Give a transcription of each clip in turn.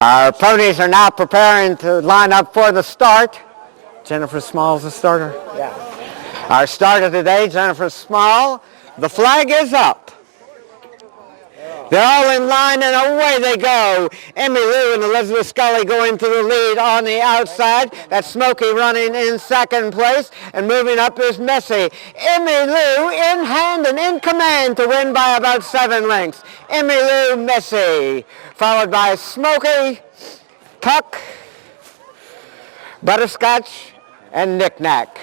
Our ponies are now preparing to line up for the start. Jennifer Small's the starter. Yeah. Our starter today, Jennifer Small. The flag is up. They're all in line and away they go. Emmy Lou and Elizabeth Scully going to the lead on the outside. That's Smokey running in second place. And moving up is Missy. Emmy Lou in hand and in command to win by about 7 lengths. Emmy Lou, Missy. Followed by Smokey, Puck, Butterscotch, and Knick Knack.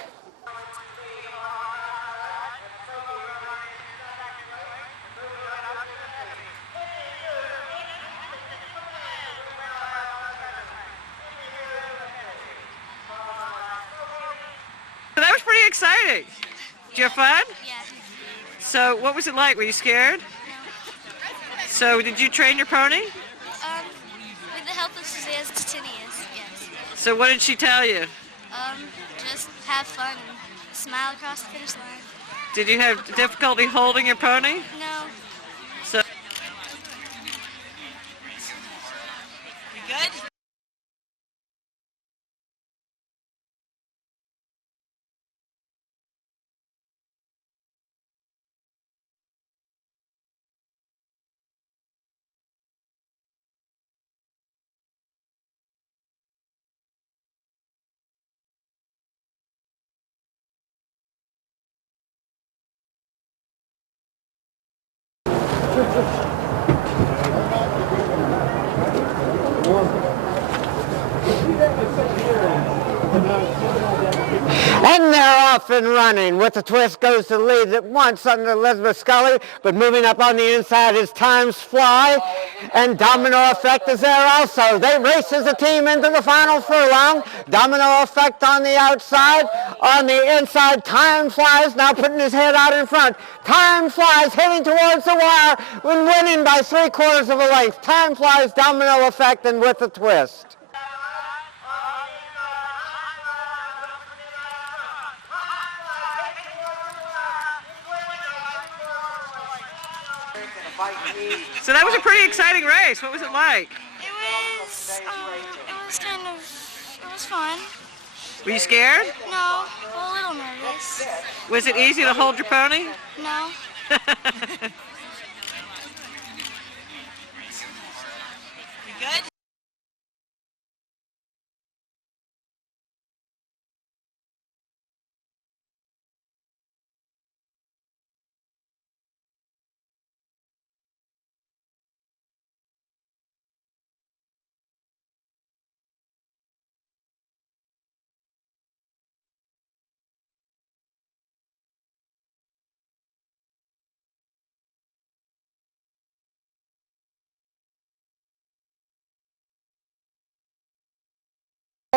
That was pretty exciting. Did you have fun? Yeah. So what was it like? Were you scared? No. So did you train your pony? With the help of Suzanne's Tinius, yes. So what did she tell you? Just have fun and smile across the finish line. Did you have difficulty holding your pony? No. So you good? And they're off and running. With the twist goes to the lead at once under Elizabeth Scully, but moving up on the inside is Times Fly, and Domino Effect is there also. They race as a team into the final furlong. Domino Effect on the outside. On the inside, Time Flies now putting his head out in front. Time Flies heading towards the wire when winning by 3/4 of a length. Time Flies, Domino Effect, and With the Twist. So that was a pretty exciting race. What was it like? It was fun. Were you scared? No, a little nervous. Was it easy to hold your pony? No. You good?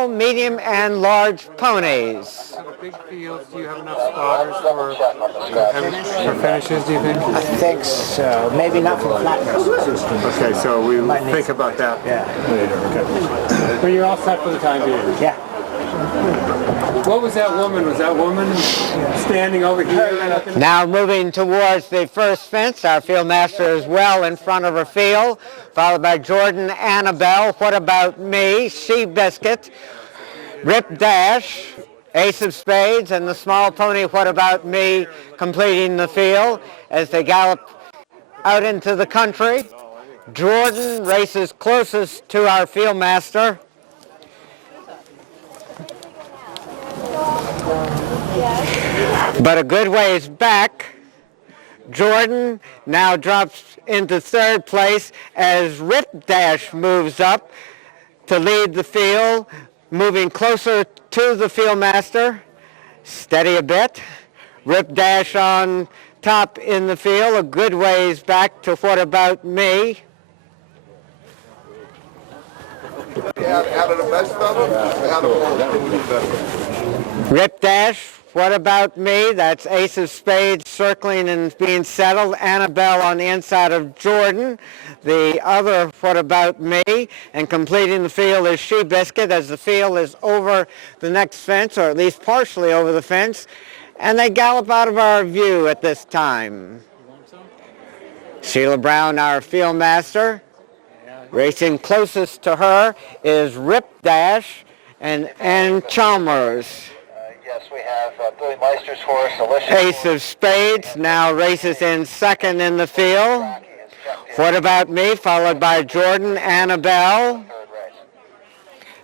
Medium and large ponies. Big fields, do you have enough spotters for finishes, do you think? I think so. Maybe not for flatness. Okay, so we will think about that later. Okay. But you're all set for the time being? Yeah. What was that woman? Was that woman standing over here? Now moving towards the first fence, our field master is well in front of her field, followed by Jordan Annabelle, What About Me, She Biscuit, Rip Dash, Ace of Spades, and the small pony What About Me completing the field as they gallop out into the country. Jordan races closest to our field master. But a good ways back, Jordan now drops into third place as Rip Dash moves up to lead the field, moving closer to the field master. Steady a bit. Rip Dash on top in the field, a good ways back to What About Me. Out of the best of them? Rip Dash, What About Me? That's Ace of Spades circling and being settled. Annabelle on the inside of Jordan. The other What About Me? And completing the field is She Biscuit as the field is over the next fence, or at least partially over the fence. And they gallop out of our view at this time. Sheila Brown, our field master. Racing closest to her is Rip Dash and Chalmers. Yes, we have Billy Meister's horse, Alicia. Ace of Spades now races in second in the field. What About Me, followed by Jordan Annabelle.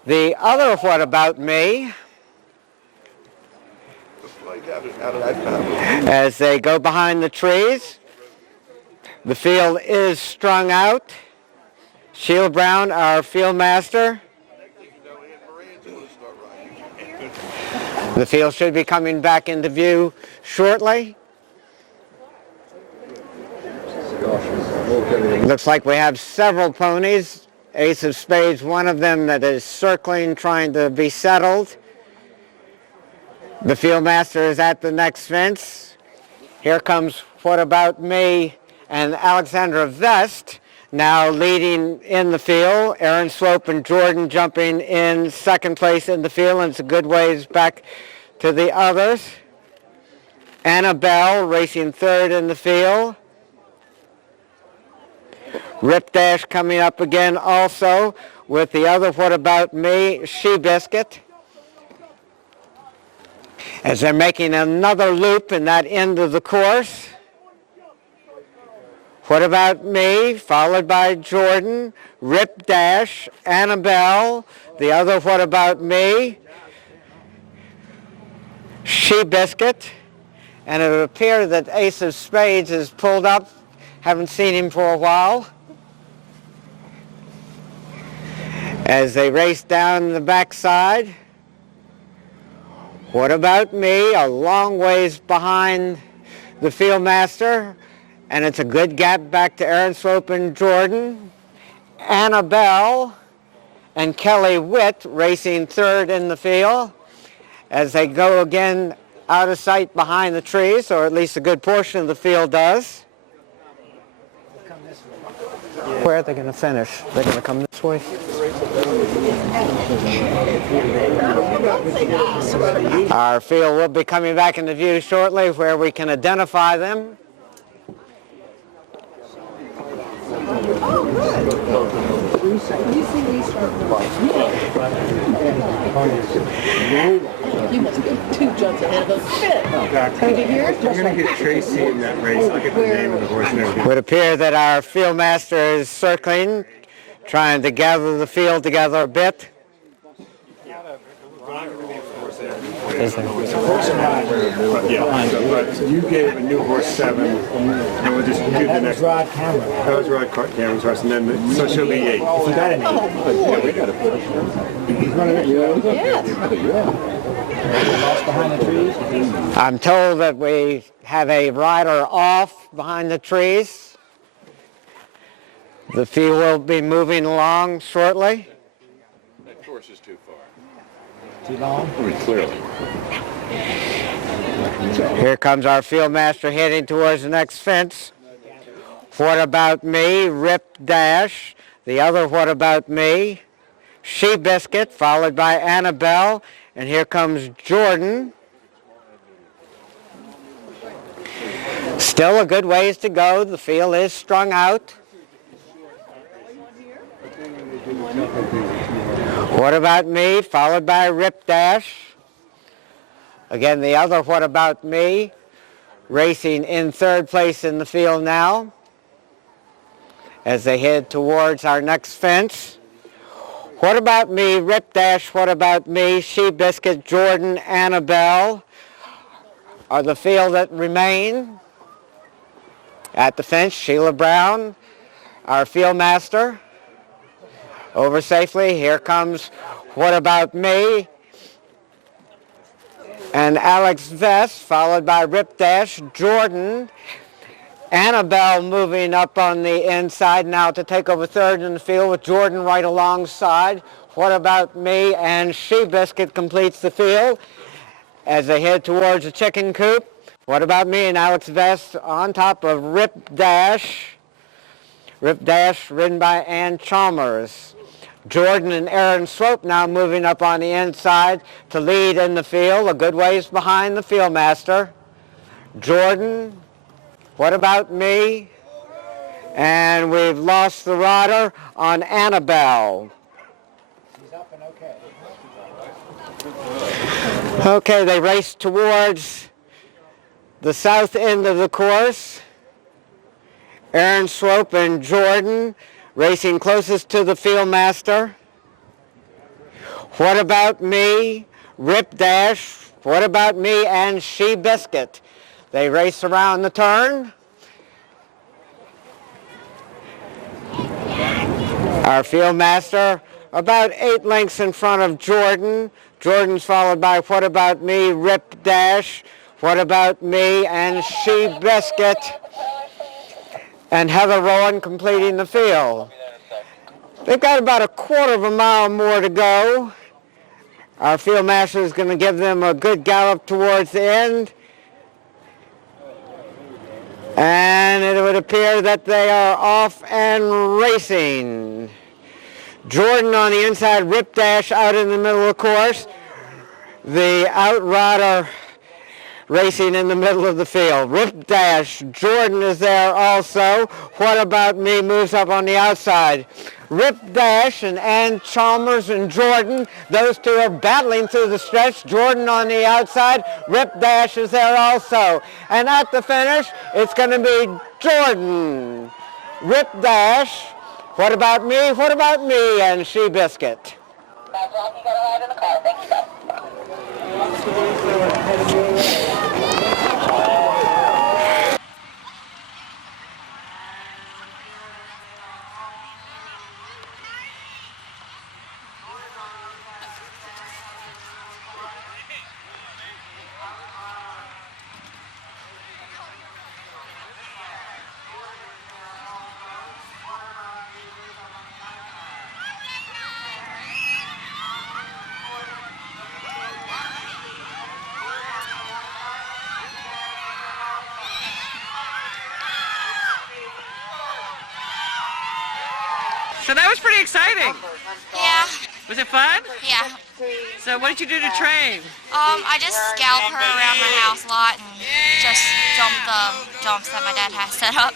The other What About Me, as they go behind the trees. The field is strung out. Sheila Brown, our field master. The field should be coming back into view shortly. Looks like we have several ponies. Ace of Spades, one of them that is circling, trying to be settled. The field master is at the next fence. Here comes What About Me and Alexandra Vest now leading in the field. Aaron Swope and Jordan jumping in second place in the field, and it's a good ways back to the others. Annabelle racing third in the field. Rip Dash coming up again also with the other What About Me, She Biscuit. As they're making another loop in that end of the course. What About Me, followed by Jordan, Rip Dash, Annabelle, the other What About Me, She Biscuit, and it would appear that Ace of Spades is pulled up. Haven't seen him for a while. As they race down the backside, What About Me, a long ways behind the field master, and it's a good gap back to Aaron Swope and Jordan. Annabelle and Kelly Witt racing third in the field as they go again out of sight behind the trees, or at least a good portion of the field does. Where are they going to finish? They're going to come this way? Our field will be coming back into view shortly where we can identify them. You must be 2 jumps ahead of us. Can you hear it? I'm going to get Tracy in that race. I'll get the name of the horse and everything. It would appear that our field master is circling, trying to gather the field together a bit. Is there? But you gave a new horse 7, and we'll just do the next. Rod Cameron. That was Rod Cameron's horse, and then so she'll be 8. You got an 8. Yeah, we got it. He's running it. Yeah. Lost behind the trees. I'm told that we have a rider off behind the trees. The field will be moving along shortly. That course is too far. Too long? Clearly. Here comes our field master heading towards the next fence. What About Me, Rip Dash. The other What About Me, She Biscuit, followed by Annabelle. And here comes Jordan. Still a good ways to go. The field is strung out. What About Me, followed by Rip Dash. Again, the other What About Me, racing in third place in the field now as they head towards our next fence. What About Me, Rip Dash, What About Me, She Biscuit, Jordan, Annabelle are the field that remain. At the fence, Sheila Brown, our field master. Over safely, here comes What About Me and Alex Vest, followed by Rip Dash, Jordan, Annabelle moving up on the inside now to take over third in the field with Jordan right alongside. What About Me and She Biscuit completes the field as they head towards the chicken coop. What About Me and Alex Vest on top of Rip Dash. Rip Dash ridden by Ann Chalmers. Jordan and Aaron Swope now moving up on the inside to lead in the field, a good ways behind the field master. Jordan, What About Me, And we've lost the rider on Annabelle. He's up and okay. Okay, they race towards the south end of the course. Aaron Swope and Jordan racing closest to the field master. What About Me, Rip Dash, What About Me, and She Biscuit. They race around the turn. Our field master about 8 lengths in front of Jordan. Jordan's followed by What About Me, Rip Dash, What About Me, and She Biscuit. And Heather Rowan completing the field. They've got about a quarter of a mile more to go. Our field master is going to give them a good gallop towards the end. And it would appear that they are off and racing. Jordan on the inside, Rip Dash out in the middle of the course. The outrider racing in the middle of the field. Rip Dash, Jordan is there also. What About Me moves up on the outside. Rip Dash and Ann Chalmers and Jordan, those two are battling through the stretch. Jordan on the outside, Rip Dash is there also. And at the finish, it's going to be Jordan, Rip Dash, What About Me, What About Me, and She Biscuit. That's all. You got a ride in the car. Thank you, sir. So that was pretty exciting. Yeah, Was it fun? yeah. So what did you do to train? I just scout her around my house a lot and just jump the jumps that my dad has set up.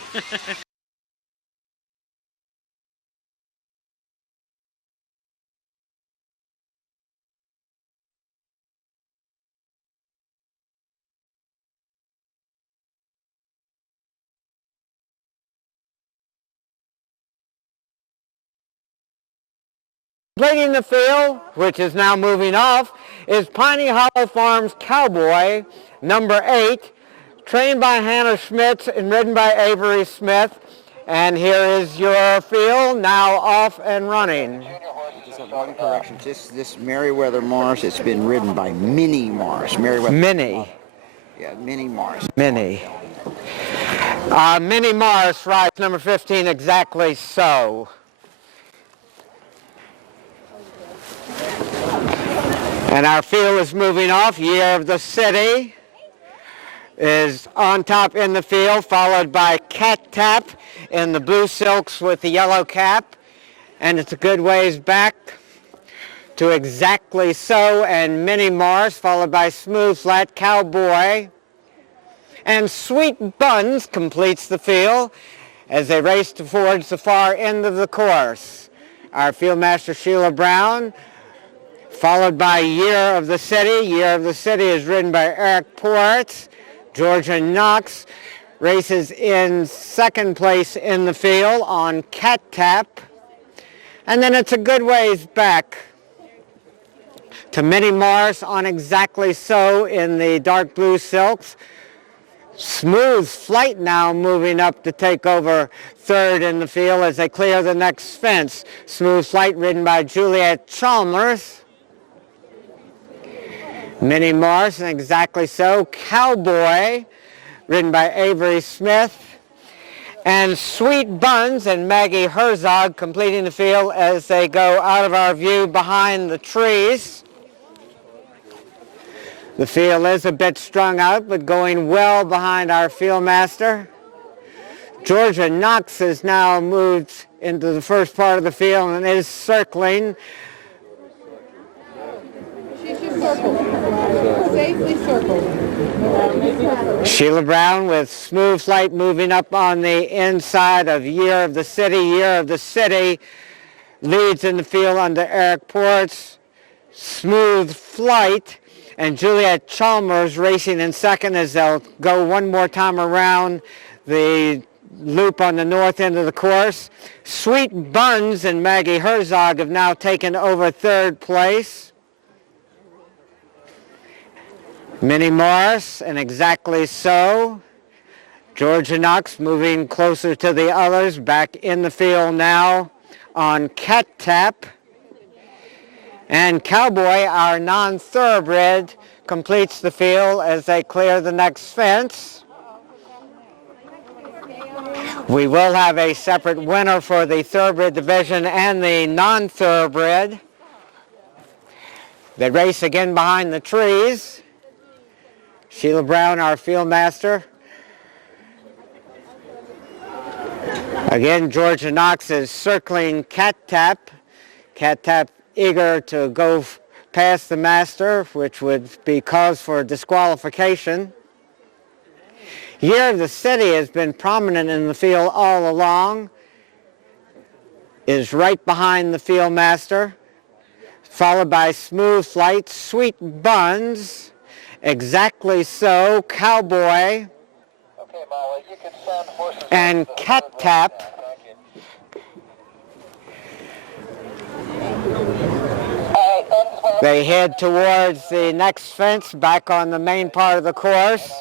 Leading the field, which is now moving off, is Piney Hollow Farms Cowboy, number 8, trained by Hannah Schmitz and ridden by Avery Smith. And here is your field, now off and running. Just one correction. This Meriwether Morris, it's been ridden by Minnie Morris. Meriwether. Minnie. Yeah, Minnie Morris. Minnie. Minnie Morris rides number 15, Exactly So. And our field is moving off. Year of the City is on top in the field, followed by Cat Tap in the blue silks with the yellow cap. And it's a good ways back to Exactly So and Minnie Morris, followed by Smooth Flat Cowboy. And Sweet Buns completes the field as they race towards the far end of the course. Our field master Sheila Brown, followed by Year of the City. Year of the City is ridden by Eric Ports. Georgia Knox races in second place in the field on Cat Tap. And then it's a good ways back to Minnie Morris on Exactly So in the dark blue silks. Smooth Flight now moving up to take over third in the field as they clear the next fence. Smooth Flight ridden by Juliet Chalmers. Minnie Morris and Exactly So. Cowboy ridden by Avery Smith. And Sweet Buns and Maggie Herzog completing the field as they go out of our view behind the trees. The field is a bit strung out, but going well behind our field master. Georgia Knox has now moved into the first part of the field and is circling. She should circle. Safely circle. Sheila Brown with Smooth Flight moving up on the inside of Year of the City. Year of the City leads in the field under Eric Ports. Smooth Flight and Juliet Chalmers racing in second as they'll go one more time around the loop on the north end of the course. Sweet Buns and Maggie Herzog have now taken over third place. Minnie Morris and Exactly So. Georgia Knox moving closer to the others, back in the field now on Cat Tap. And Cowboy, our non-thoroughbred, completes the field as they clear the next fence. We will have a separate winner for the thoroughbred division and the non-thoroughbred. They race again behind the trees. Sheila Brown, our field master. Again, Georgia Knox is circling Cat Tap. Cat Tap eager to go past the master, which would be cause for disqualification. Year of the City has been prominent in the field all along, is right behind the field master, followed by Smooth Flight, Sweet Buns, Exactly So, Cowboy, Okay, Molly, you can send horses and Cat Tap. They head towards the next fence back on the main part of the course.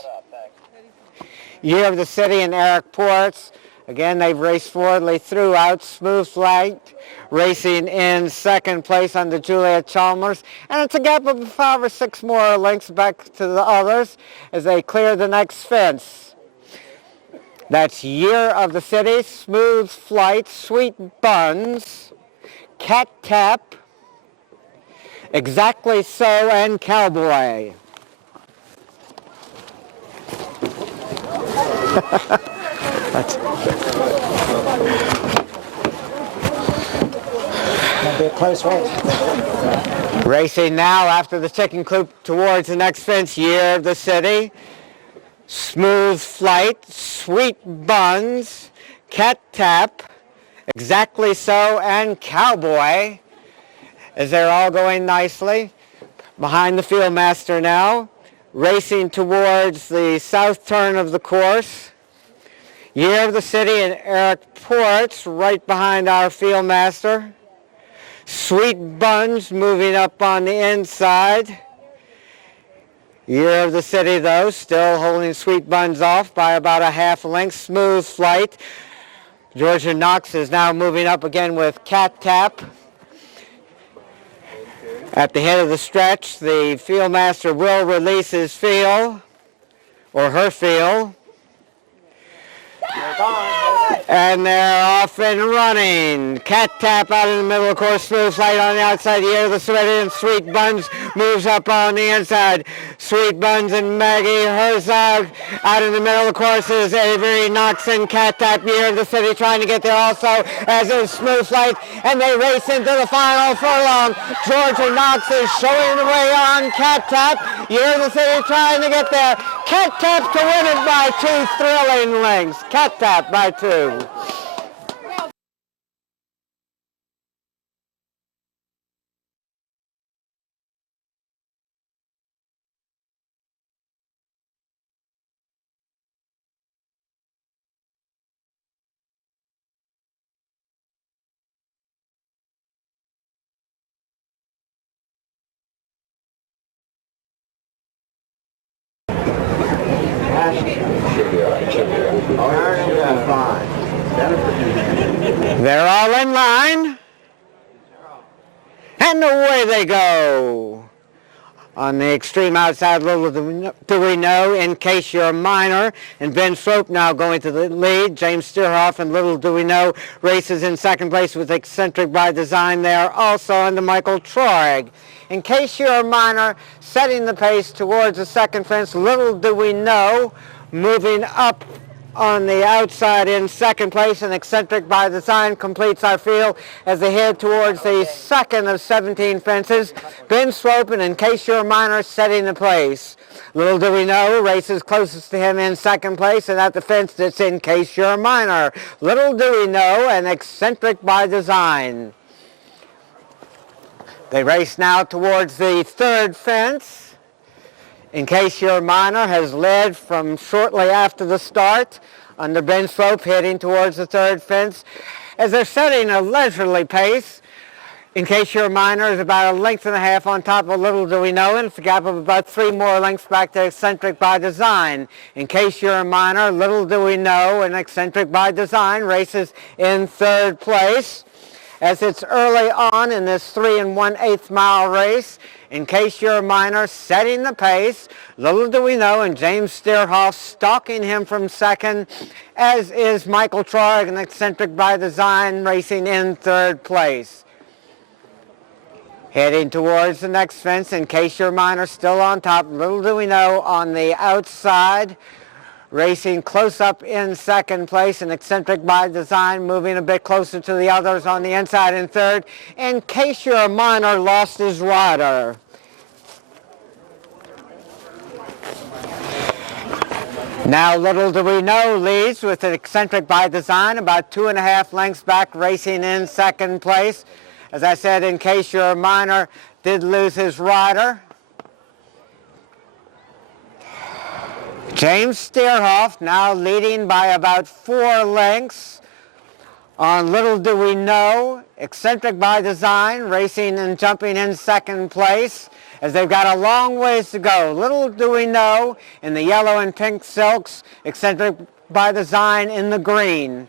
Year of the City and Eric Ports. Again, they've raced forwardly throughout. Smooth Flight racing in second place under Juliet Chalmers. And it's a gap of 5 or 6 more lengths back to the others as they clear the next fence. That's Year of the City, Smooth Flight, Sweet Buns, Cat Tap, Exactly So, and Cowboy. That'll be a close race. Racing now after the chicken coop towards the next fence, Year of the City, Smooth Flight, Sweet Buns, Cat Tap, Exactly So, and Cowboy, as they're all going nicely. Behind the field master now, racing towards the south turn of the course. Year of the City and Eric Ports right behind our field master. Sweet Buns moving up on the inside. Year of the City, though, still holding Sweet Buns off by about a half length. Smooth Flight. Georgia Knox is now moving up again with Cat Tap. At the head of the stretch, the field master will release his field, or her field. And they're off and running. Cat Tap out in the middle, of course. Smooth Flight on the outside. Year of the City and Sweet Buns moves up on the inside. Sweet Buns and Maggie Herzog out in the middle, of course, is Avery Knox and Cat Tap. Year of the City trying to get there also, as is Smooth Flight, and they race into the final furlong. Georgia Knox is showing the way on Cat Tap. Year of the City trying to get there. Cat Tap to win it by 2 thrilling lengths. Cat Tap by 2. They're all in line, and away they go. On the extreme outside, little do we know, In Case You're a Minor, and Ben Swope now going to the lead. James Steerhoff and Little Do We Know races in second place with Eccentric by Design there, also under Michael Troig. In Case You're a Minor, setting the pace towards the second fence. Little Do We Know moving up on the outside in second place, and Eccentric by Design completes our field as they head towards the second of 17 fences. Ben Swope and In Case You're Minor setting the place. Little do we know, races closest to him in second place, and at the fence it's In Case You're Minor. Little do we know, and Eccentric by Design. They race now towards the third fence. In Case You're Minor has led from shortly after the start under Ben Swope heading towards the third fence. As they're setting a leisurely pace, In Case You're Minor is about a length and a half on top of Little Do We Know, and it's a gap of about 3 more lengths back to Eccentric by Design. In Case You're Minor, Little Do We Know, and Eccentric by Design races in third place. As it's early on in this 3 1/8 mile race, In Case You're Minor setting the pace. Little do we know, and James Steerhoff stalking him from second, as is Michael Troig and Eccentric by Design racing in third place. Heading towards the next fence, In Case You're Minor still on top. Little do we know on the outside, racing close up in second place, and Eccentric by Design moving a bit closer to the others on the inside in third. In Case You're Minor lost his rider. Now Little Do We Know leads with an Eccentric by Design about 2.5 lengths back, racing in second place. As I said, In Case You're Minor did lose his rider. James Steerhoff now leading by about 4 lengths on Little Do We Know. Eccentric by Design racing and jumping in second place as they've got a long ways to go. Little Do We Know in the yellow and pink silks, Eccentric by Design in the green.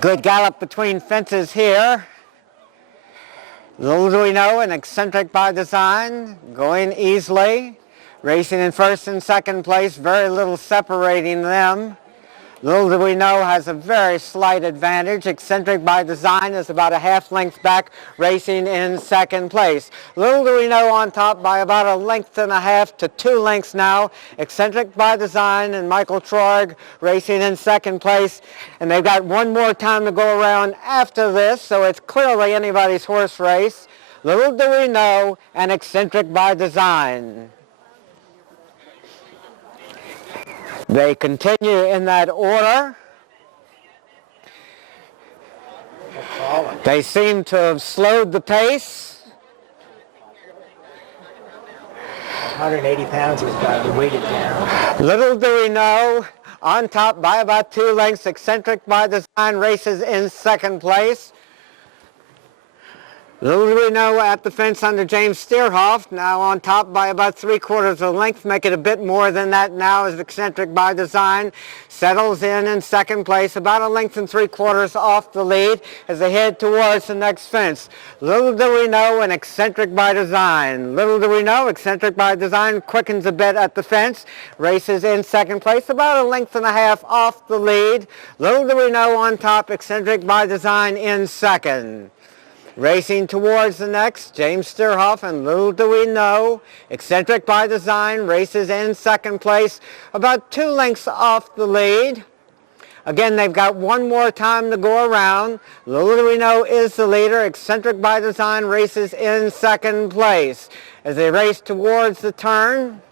Good gallop between fences here. Little Do We Know and Eccentric by Design going easily. Racing in first and second place, very little separating them. Little Do We Know has a very slight advantage. Eccentric by Design is about a half length back, racing in second place. Little Do We Know on top by about a length and a half to 2 lengths now. Eccentric by Design and Michael Troig racing in second place. And they've got one more time to go around after this, so it's clearly anybody's horse race. Little Do We Know and Eccentric by Design. They continue in that order. They seem to have slowed the pace. 180 pounds has got to weight it down. Little do we know, on top by about 2 lengths, Eccentric by Design races in second place. Little do we know at the fence under James Steerhoff, now on top by about 3/4 of a length, make it a bit more than that now as Eccentric by Design settles in second place, about a length and 3/4 off the lead as they head towards the next fence. Little do we know, and Eccentric by Design. Little do we know, Eccentric by Design quickens a bit at the fence, races in second place, about a length and a half off the lead. Little do we know on top, Eccentric by Design in second. Racing towards the next, James Steerhoff, and little do we know, Eccentric by Design races in second place, about 2 lengths off the lead. Again, they've got one more time to go around. Little do we know is the leader. Eccentric by Design races in second place. As they race towards the turn,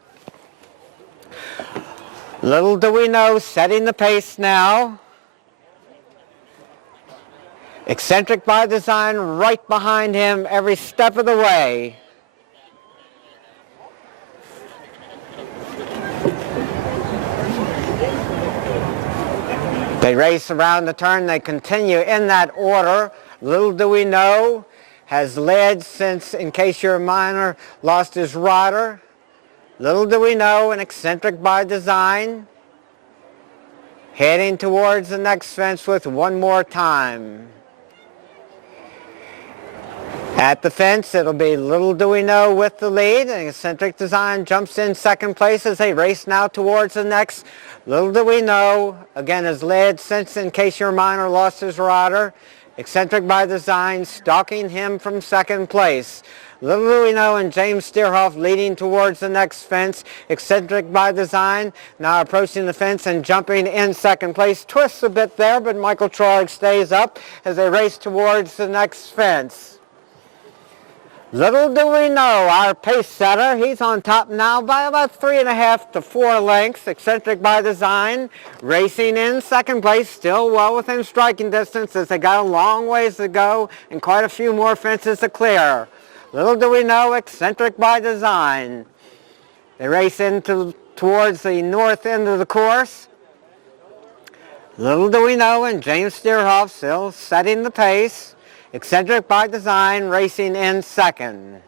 little do we know setting the pace now. Eccentric by Design right behind him every step of the way. They race around the turn. They continue in that order. Little do we know has led since In Case You're a Minor lost his rider. Little do we know, and Eccentric by Design heading towards the next fence with one more time. At the fence, it'll be Little Do We Know with the lead, and Eccentric Design jumps in second place as they race now towards the next. Little Do We Know, again, has led since In Case You're a Minor lost his rider. Eccentric by Design stalking him from second place. Little do we know, and James Steerhoff leading towards the next fence. Eccentric by Design now approaching the fence and jumping in second place. Twists a bit there, but Michael Troig stays up as they race towards the next fence. Little do we know, our pace setter, he's on top now by about 3.5 to 4 lengths. Eccentric by Design racing in second place, still well within striking distance as they got a long ways to go and quite a few more fences to clear. Little do we know, Eccentric by Design. They race towards the north end of the course. Little do we know, and James Steerhoff still setting the pace. Eccentric by Design racing in second.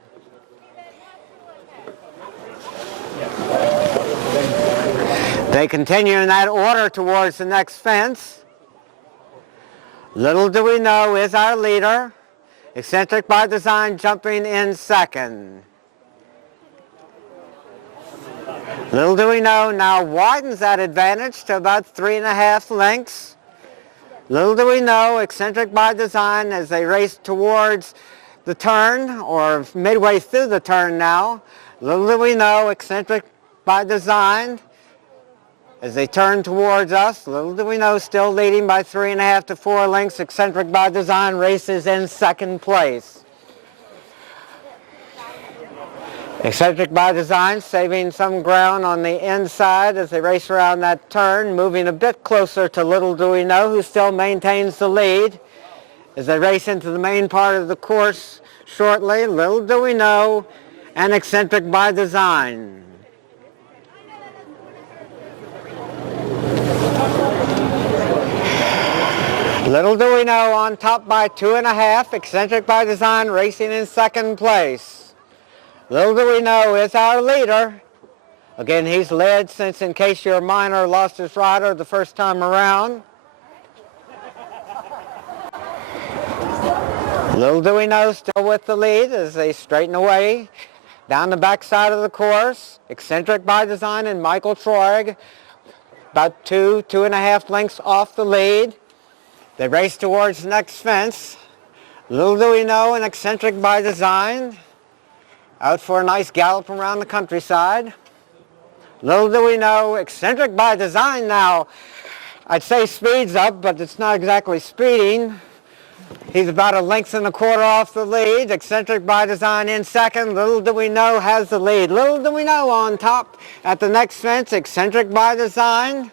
They continue in that order towards the next fence. Little do we know is our leader. Eccentric by Design jumping in second. Little do we know now widens that advantage to about 3.5 lengths. Little do we know, Eccentric by Design as they race towards the turn, or midway through the turn now. Little do we know, Eccentric by Design as they turn towards us. Little do we know, still leading by 3.5 to 4 lengths. Eccentric by Design races in second place. Eccentric by Design saving some ground on the inside as they race around that turn, moving a bit closer to Little do we know, who still maintains the lead as they race into the main part of the course shortly. Little do we know and Eccentric by Design. Little do we know on top by 2.5, Eccentric by Design racing in second place. Little do we know is our leader. Again, he's led since In Case You're Minor lost his rider the first time around. Little do we know, still with the lead as they straighten away down the backside of the course. Eccentric by Design and Michael Troig about 2.5 lengths off the lead. They race towards the next fence. Little do we know, and Eccentric by Design out for a nice gallop around the countryside. Little do we know, Eccentric by Design now, I'd say speeds up, but it's not exactly speeding. He's about 1.25 lengths off the lead. Eccentric by Design in second. Little do we know has the lead. Little do we know on top at the next fence, Eccentric by Design.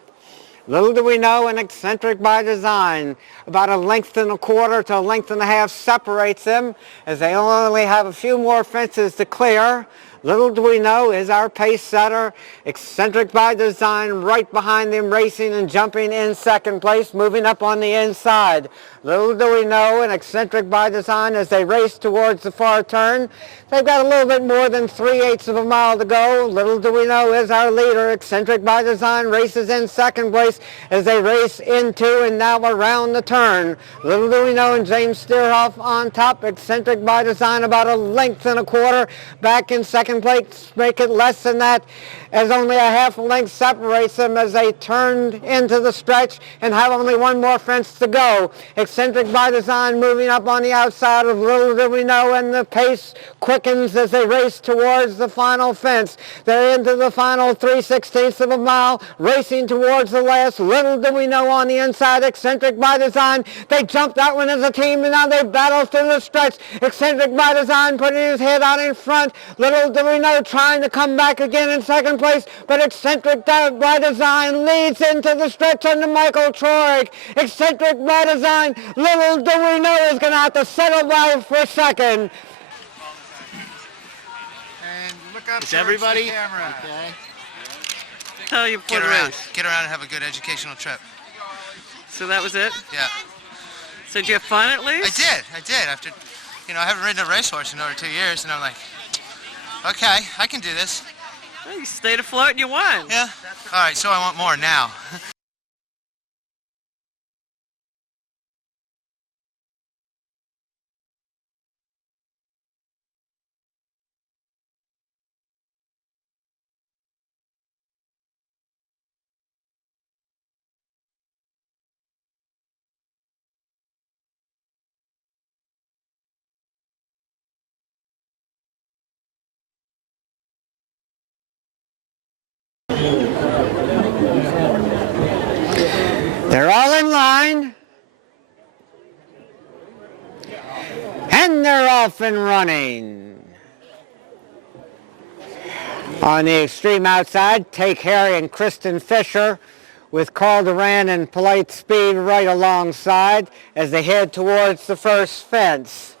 Little do we know, and Eccentric by Design, about 1.25 lengths to 1.5 lengths separates them as they only have a few more fences to clear. Little do we know is our pace setter, Eccentric by Design, right behind them, racing and jumping in second place, moving up on the inside. Little do we know, and Eccentric by Design as they race towards the far turn. They've got a little bit more than 3/8 of a mile to go. Little do we know is our leader. Eccentric by Design races in second place as they race into and now around the turn. Little do we know, and James Steerhoff on top. Eccentric by Design about 1.25 lengths back in second place. Make it less than that as only 1/2 length separates them as they turn into the stretch and have only one more fence to go. Eccentric by Design moving up on the outside of Little do we know, and the pace quickens as they race towards the final fence. They're into the final 3/16 of a mile, racing towards the last. Little do we know on the inside, Eccentric by Design. They jumped that one as a team, and now they battle through the stretch. Eccentric by Design putting his head out in front. Little do we know trying to come back again in second place, but Eccentric by Design leads into the stretch under Michael Troig. Eccentric by Design, Little do we know is going to have to settle by for second. And look up It's everybody. the camera. Okay. How you Get put around. race. Get around and have a good educational trip. So that was it? Yeah. So did you have fun at least? I did. After, I haven't ridden a racehorse in over 2 years, and I'm like, okay, I can do this. Well, you stayed afloat and you won. Yeah. All right, so I want more now. They're all in line. And they're off and running. On the extreme outside, Take Harry and Kristen Fisher with Carl Duran and Polite Speed right alongside as they head towards the first fence.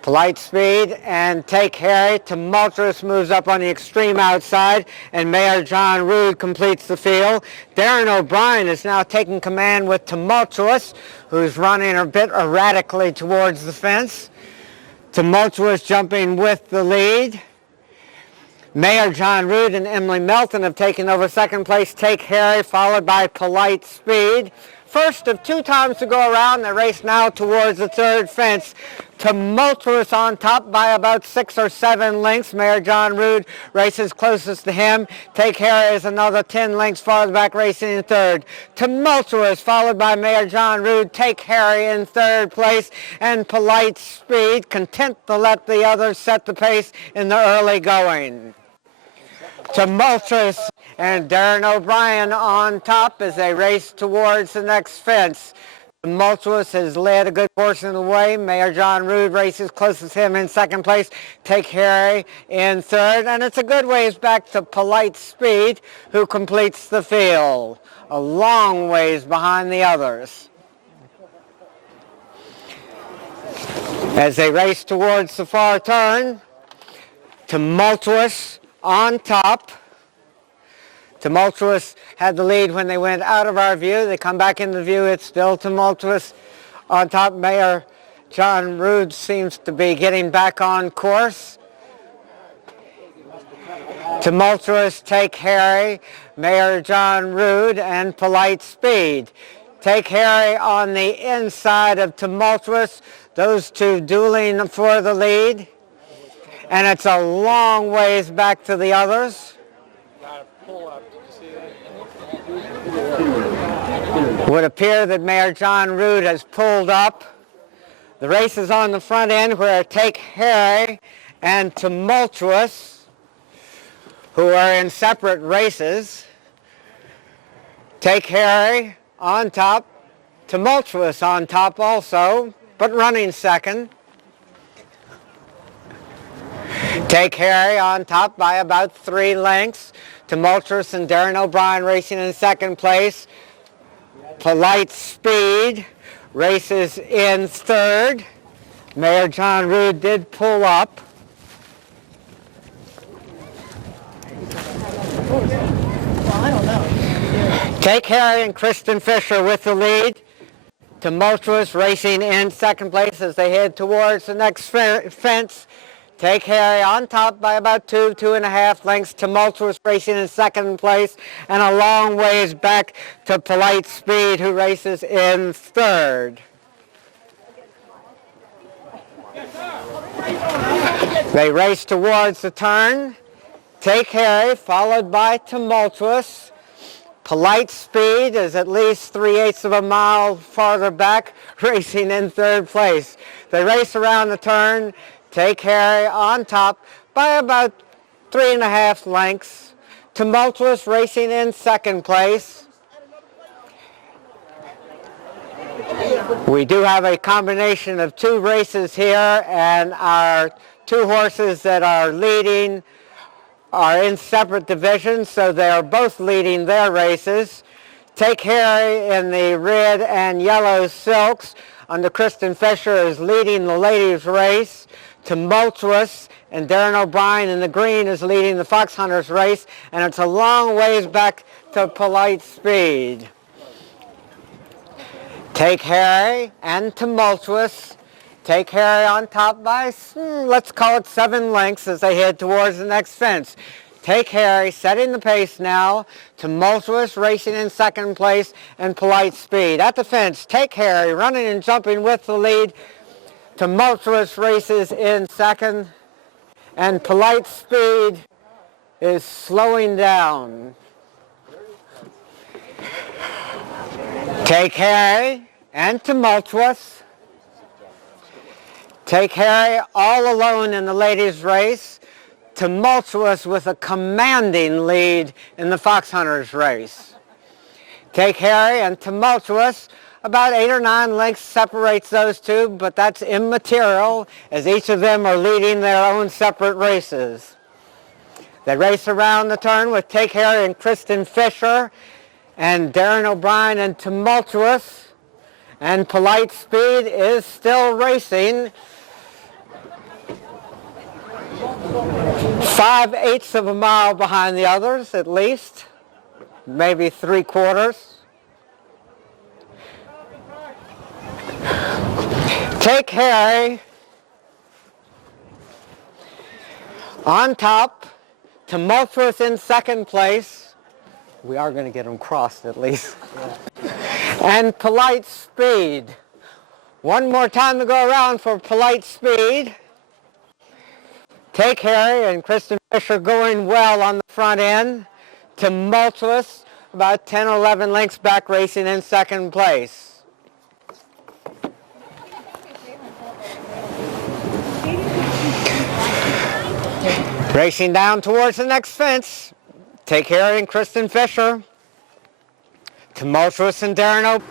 Polite Speed and Take Harry. Tumultuous moves up on the extreme outside, and Mayor John Rood completes the field. Darren O'Brien is now taking command with Tumultuous, who's running a bit erratically towards the fence. Tumultuous jumping with the lead. Mayor John Rood and Emily Melton have taken over second place. Take Harry, followed by Polite Speed. First of 2 times to go around, the race now towards the third fence. Tumultuous on top by about 6 or 7 lengths. Mayor John Rood races closest to him. Take Harry is another 10 lengths farther back, racing in third. Tumultuous followed by Mayor John Rood. Take Harry in third place, and Polite Speed content to let the others set the pace in the early going. Tumultuous and Darren O'Brien on top as they race towards the next fence. Tumultuous has led a good portion of the way. Mayor John Rood races closest to him in second place. Take Harry in third, and it's a good ways back to Polite Speed, who completes the field, a long ways behind the others. As they race towards the far turn, Tumultuous on top. Tumultuous had the lead when they went out of our view. They come back into view. It's still Tumultuous on top. Mayor John Rood seems to be getting back on course. Tumultuous, Take Harry, Mayor John Rood, and Polite Speed. Take Harry on the inside of Tumultuous. Those two dueling for the lead. And it's a long ways back to the others. Would appear that Mayor John Rood has pulled up. The race is on the front end where Take Harry and Tumultuous, who are in separate races. Take Harry on top, Tumultuous on top also, but running second. Take Harry on top by about 3 lengths. Tumultuous and Darren O'Brien racing in second place. Polite Speed races in third. Mayor John Rood did pull up. Take Harry and Kristen Fisher with the lead. Tumultuous racing in second place as they head towards the next fence. Take Harry on top by about 2.5 lengths. Tumultuous racing in second place, and a long ways back to Polite Speed, who races in third. They race towards the turn. Take Harry, followed by Tumultuous. Polite Speed is at least 3/8 of a mile farther back, racing in third place. They race around the turn. Take Harry on top by about 3.5 lengths. Tumultuous racing in second place. We do have a combination of 2 races here, and our 2 horses that are leading are in separate divisions, so they are both leading their races. Take Harry in the red and yellow silks under Kristen Fisher is leading the ladies' race. Tumultuous and Darren O'Brien in the green is leading the Foxhunters race, and it's a long ways back to Polite Speed. Take Harry and Tumultuous. Take Harry on top by, let's call it 7 lengths as they head towards the next fence. Take Harry setting the pace now. Tumultuous racing in second place, and Polite Speed. At the fence, Take Harry running and jumping with the lead. Tumultuous races in second, and Polite Speed is slowing down. Take Harry and Tumultuous. Take Harry all alone in the ladies' race. Tumultuous with a commanding lead in the Foxhunters race. Take Harry and Tumultuous. About 8 or 9 lengths separates those two, but that's immaterial as each of them are leading their own separate races. They race around the turn with Take Harry and Kristen Fisher and Darren O'Brien and Tumultuous. And Polite Speed is still racing. 5/8 of a mile behind the others at least, maybe 3/4. Take Harry on top, Tumultuous in second place. We are going to get them crossed at least. And Polite Speed. One more time to go around for Polite Speed. Take Harry and Kristen Fisher going well on the front end. Tumultuous about 10 or 11 lengths back racing in second place. Racing down towards the next fence, Take Harry and Kristen Fisher, Tumultuous and Darren O'Brien.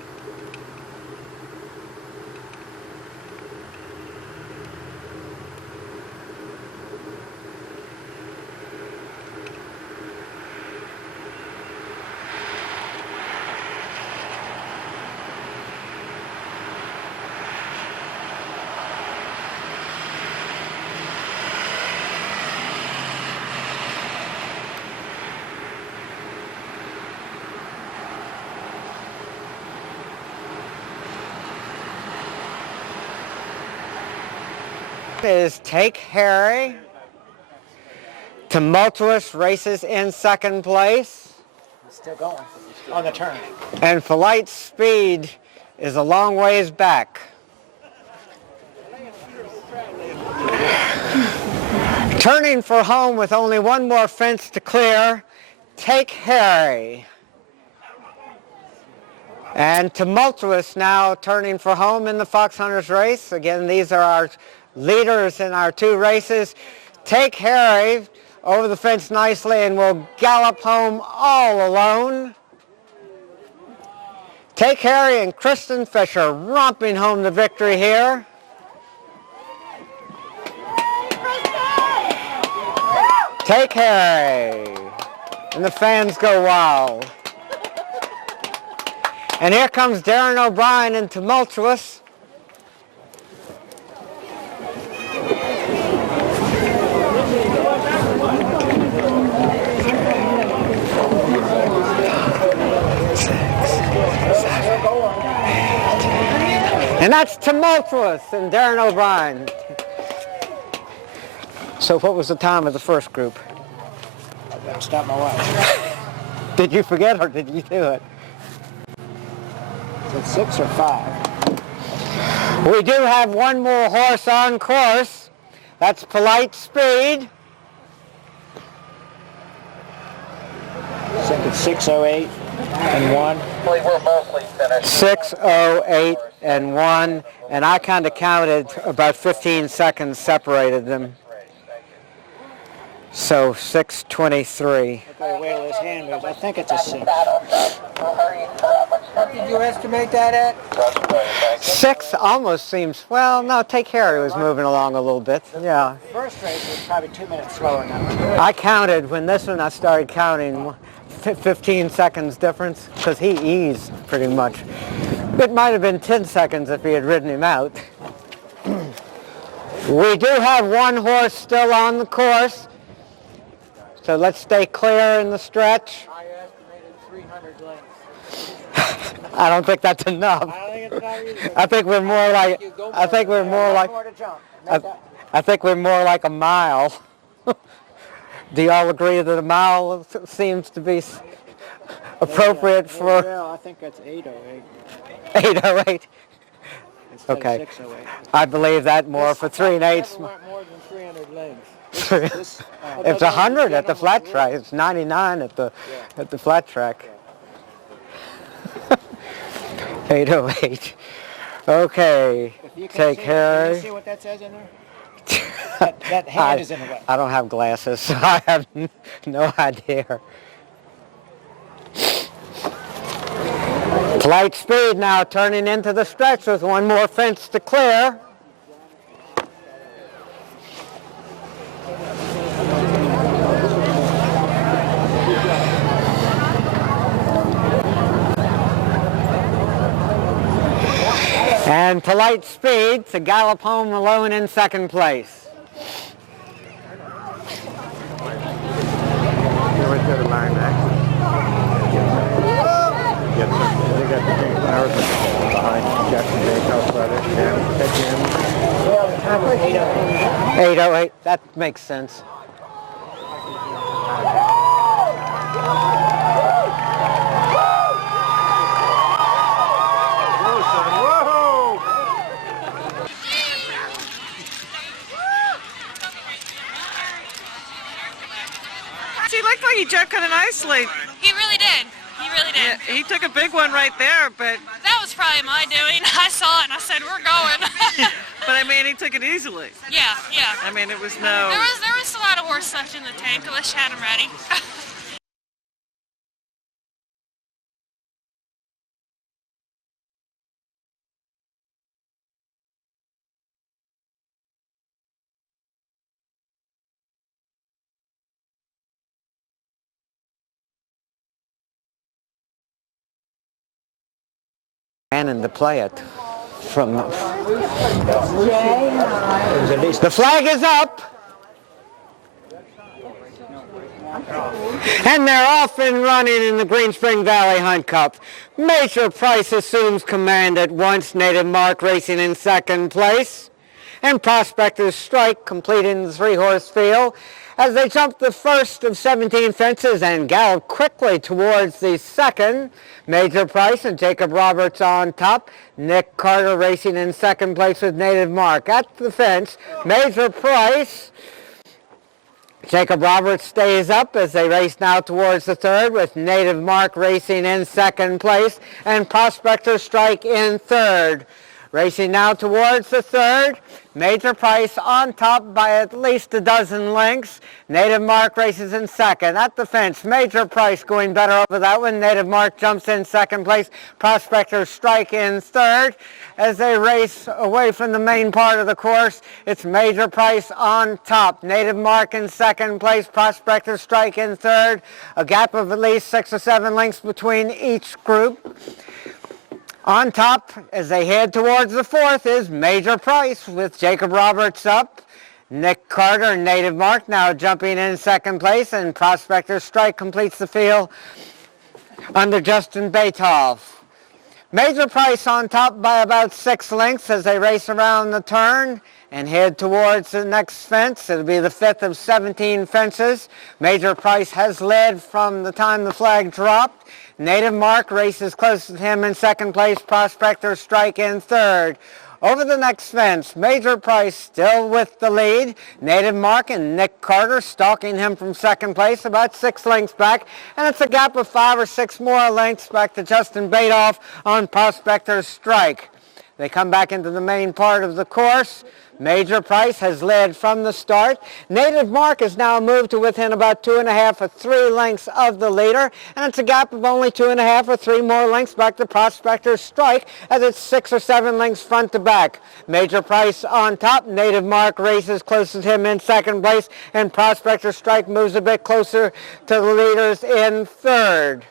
Is Take Harry. Tumultuous races in second place. Still going on the turn. And Polite Speed is a long ways back. Turning for home with only one more fence to clear, Take Harry. And Tumultuous now turning for home in the Foxhunters race. Again, these are our leaders in our 2 races. Take Harry over the fence nicely and will gallop home all alone. Take Harry and Kristen Fisher romping home the victory here. Take Harry. And the fans go wild. And here comes Darren O'Brien and Tumultuous. And that's Tumultuous and Darren O'Brien. So what was the time of the first group? I better stop my watch. Did you forget or did you do it? Is it 6 or 5? We do have one more horse on course. That's Polite Speed. I think it's 6:08 and 1. We're mostly finished. 6:08 and 1, and I kind of counted about 15 seconds separated them. So 6:23. Look at the way his hand moves. I think it's a 6. What did you estimate that at? 6 almost seems, well, no, Take Harry was moving along a little bit. Yeah. First race was probably 2 minutes slower than that. I counted, when this one I started counting, 15 seconds difference, because he eased pretty much. It might have been 10 seconds if he had ridden him out. We do have one horse still on the course, so let's stay clear in the stretch. I estimated 300 lengths. I don't think that's enough. I don't think it's not either. I think we're more like, I think we're more like, More to jump. I think we're more like a mile. Do y'all agree that a mile seems to be appropriate for Well, I think that's 8:08. 8:08? Instead Okay. of 6:08. I believe that more for 3 and 8. Never went more than 300 lengths. This, It's 100 at the flat track. It's 99 at the flat track. 8:08. Okay. if you can Take see, Harry. Can you see what that says in there? That hand is in the way. I don't have glasses, so I have no idea. Polite Speed now turning into the stretch with one more fence to clear. And Polite Speed to gallop home alone in second place. They got the big flowers behind Jackson Bakehouse right there. 808, that makes sense. He looked like he jumped kind of nicely. He really did. He really did. Yeah, he took a big one right there, but That was probably my doing. I saw it and I said, we're going. but I mean, he took it easily. Yeah. I mean, it was no. There was a lot of horse stuff in the tank. I wish I had them ready. And to play it from the flag is up. And they're off and running in the Green Spring Valley Hunt Cup. Major Price assumes command at once. Native Mark racing in second place. And Prospector's Strike completing the three-horse field as they jump the first of 17 fences and gallop quickly towards the second. Major Price and Jacob Roberts on top. Nick Carter racing in second place with Native Mark. At the fence, Major Price. Jacob Roberts stays up as they race now towards the third with Native Mark racing in second place and Prospector Strike in third. Racing now towards the third. Major Price on top by at least a dozen lengths. Native Mark races in second. At the fence, Major Price going better over that one. Native Mark jumps in second place. Prospector Strike in third. As they race away from the main part of the course, it's Major Price on top. Native Mark in second place. Prospector Strike in third. A gap of at least 6 or 7 lengths between each group. On top, as they head towards the fourth, is Major Price with Jacob Roberts up. Nick Carter and Native Mark now jumping in second place, and Prospector Strike completes the field under Justin Batoff. Major Price on top by about 6 lengths as they race around the turn and head towards the next fence. It'll be the fifth of 17 fences. Major Price has led from the time the flag dropped. Native Mark races close to him in second place. Prospector Strike in third. Over the next fence, Major Price still with the lead. Native Mark and Nick Carter stalking him from second place, about 6 lengths back. And it's a gap of 5 or 6 more lengths back to Justin Batoff on Prospector Strike. They come back into the main part of the course. Major Price has led from the start. Native Mark has now moved to within about 2.5 or 3 lengths of the leader, and it's a gap of only 2.5 or 3 more lengths back to Prospector Strike as it's 6 or 7 lengths front to back. Major Price on top. Native Mark races closest to him in second place, and Prospector Strike moves a bit closer to the leaders in third.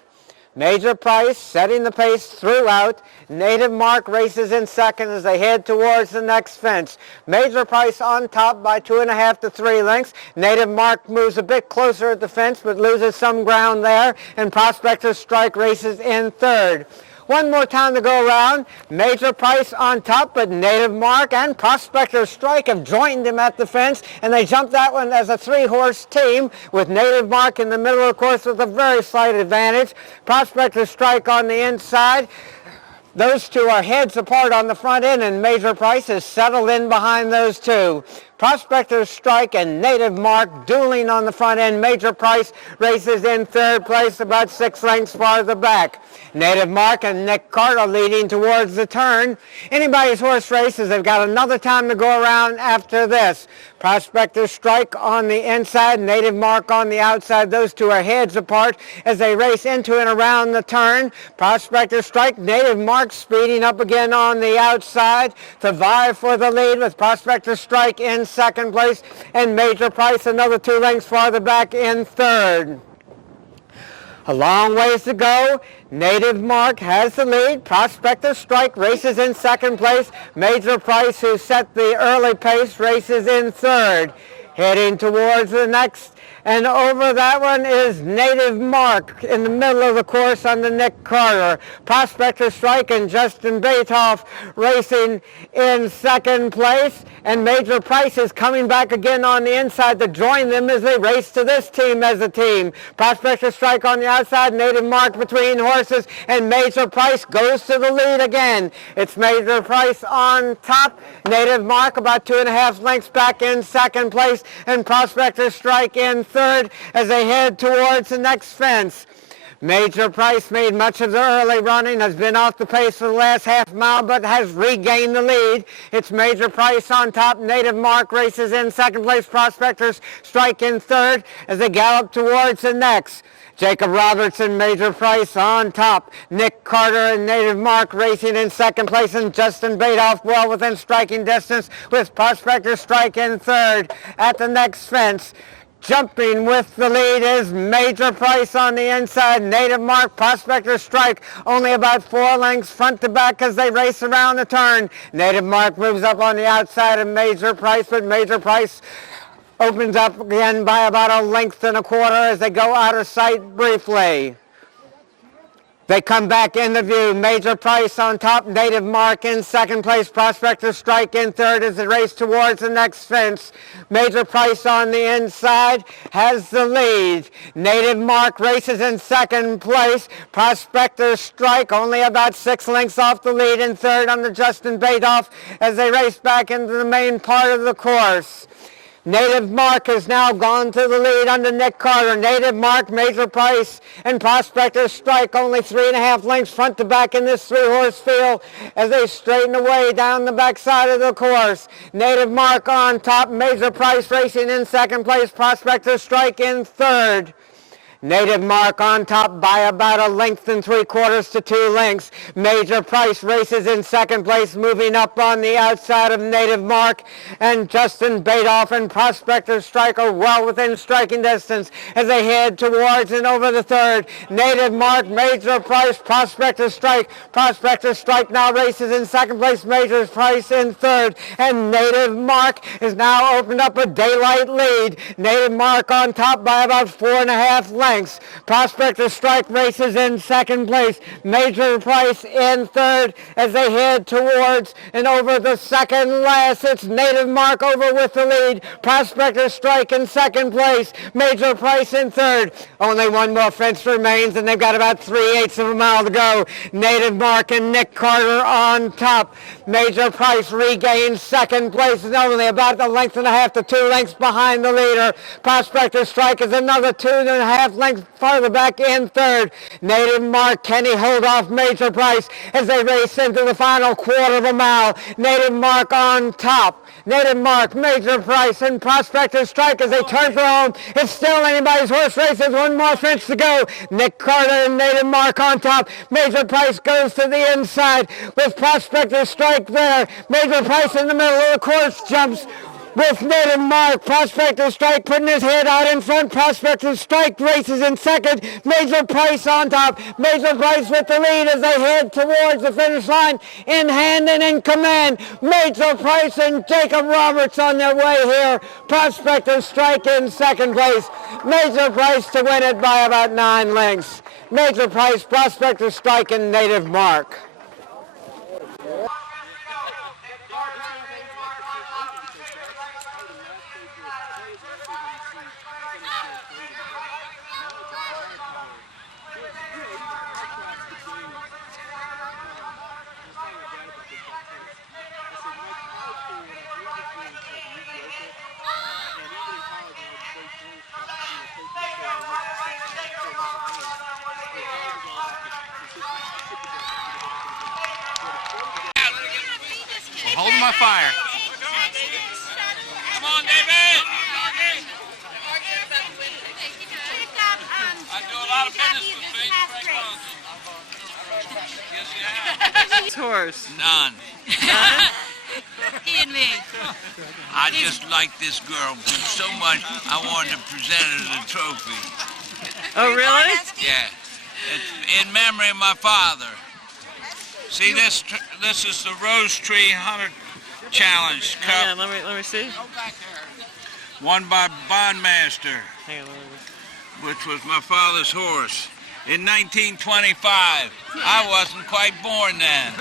Major Price setting the pace throughout. Native Mark races in second as they head towards the next fence. Major Price on top by 2.5 to 3 lengths. Native Mark moves a bit closer at the fence but loses some ground there, and Prospector Strike races in third. One more time to go around. Major Price on top, but Native Mark and Prospector Strike have joined him at the fence, and they jump that one as a 3-horse team with Native Mark in the middle of the course with a very slight advantage. Prospector Strike on the inside. Those two are heads apart on the front end, and Major Price is settled in behind those two. Prospector Strike and Native Mark dueling on the front end. Major Price races in third place, about 6 lengths farther back. Native Mark and Nick Carter leading towards the turn. Anybody's horse races, they've got another time to go around after this. Prospector Strike on the inside, Native Mark on the outside. Those two are heads apart as they race into and around the turn. Prospector Strike, Native Mark speeding up again on the outside to vie for the lead, with Prospector Strike in second place and Major Price another 2 lengths farther back in third. A long ways to go. Native Mark has the lead. Prospector Strike races in second place. Major Price, who set the early pace, races in third. Heading towards the next, and over that one is Native Mark in the middle of the course under Nick Carter. Prospector Strike and Justin Baitoff racing in second place, and Major Price is coming back again on the inside to join them as they race to this team as a team. Prospector Strike on the outside, Native Mark between horses, and Major Price goes to the lead again. It's Major Price on top, Native Mark about 2.5 lengths back in second place, and Prospector Strike in third as they head towards the next fence. Major Price made much of the early running, has been off the pace for the last half mile, but has regained the lead. It's Major Price on top. Native Mark races in second place. Prospectors Strike in third as they gallop towards the next. Jacob Robertson, Major Price on top. Nick Carter and Native Mark racing in second place, and Justin Baitoff well within striking distance, with Prospector Strike in third. At the next fence, jumping with the lead is Major Price on the inside. Native Mark, Prospector Strike only about 4 lengths front to back as they race around the turn. Native Mark moves up on the outside of Major Price, but Major Price opens up again by about 1.25 lengths as they go out of sight briefly. They come back into view. Major Price on top, Native Mark in second place, Prospector Strike in third as they race towards the next fence. Major Price on the inside has the lead. Native Mark races in second place. Prospector Strike only about 6 lengths off the lead in third under Justin Baitoff as they race back into the main part of the course. Native Mark has now gone to the lead under Nick Carter. Native Mark, Major Price, and Prospector Strike only 3.5 lengths front to back in this 3-horse field as they straighten away down the backside of the course. Native Mark on top, Major Price racing in second place, Prospector Strike in third. Native Mark on top by about 1.75 lengths to 2 lengths. Major Price races in second place, moving up on the outside of Native Mark, and Justin Baitoff and Prospector Strike are well within striking distance as they head towards and over the third. Native Mark, Major Price, Prospector Strike. Prospector Strike now races in second place, Major Price in third, and Native Mark has now opened up a daylight lead. Native Mark on top by about 4.5 lengths. Prospector Strike races in second place. Major Price in third as they head towards and over the second last. It's Native Mark over with the lead. Prospector Strike in second place. Major Price in third. Only one more fence remains, and they've got about 3/8 of a mile to go. Native Mark and Nick Carter on top. Major Price regains second place, and only about 1.5 to 2 lengths behind the leader. Prospector Strike is another 2.5 lengths farther back in third. Native Mark, can he hold off Major Price as they race into the final 1/4 of a mile? Native Mark on top. Native Mark, Major Price, and Prospector Strike as they turn for home. It's still anybody's horse race. There's one more fence to go. Nick Carter and Native Mark on top. Major Price goes to the inside with Prospector Strike there. Major Price in the middle of the course jumps with Native Mark. Prospector Strike putting his head out in front. Prospector Strike races in second. Major Price on top. Major Price with the lead as they head towards the finish line in hand and in command. Major Price and Jacob Roberts on their way here. Prospector Strike in second place. Major Price to win it by about 9 lengths. Major Price, Prospector Strike, and Native Mark. my fire. Come on, David. I do a lot of business with Yes, you have. Horse. None. He and me. I just like this girl so much, I wanted to present her the trophy. Oh, really? Yeah. It's in memory of my father. See, this is the Rose Tree Hunter Challenge Cup. Hang on, let me see. Won by Bondmaster, Hang on, which was my father's horse. In 1925. I wasn't quite born then.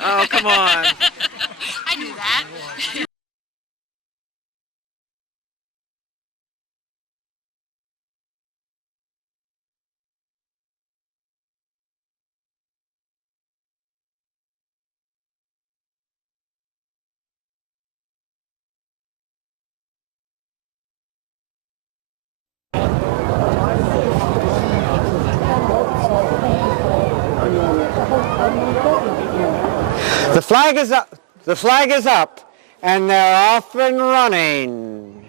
Oh, come on. I knew that. The flag is up. The flag is up, and they're off and running.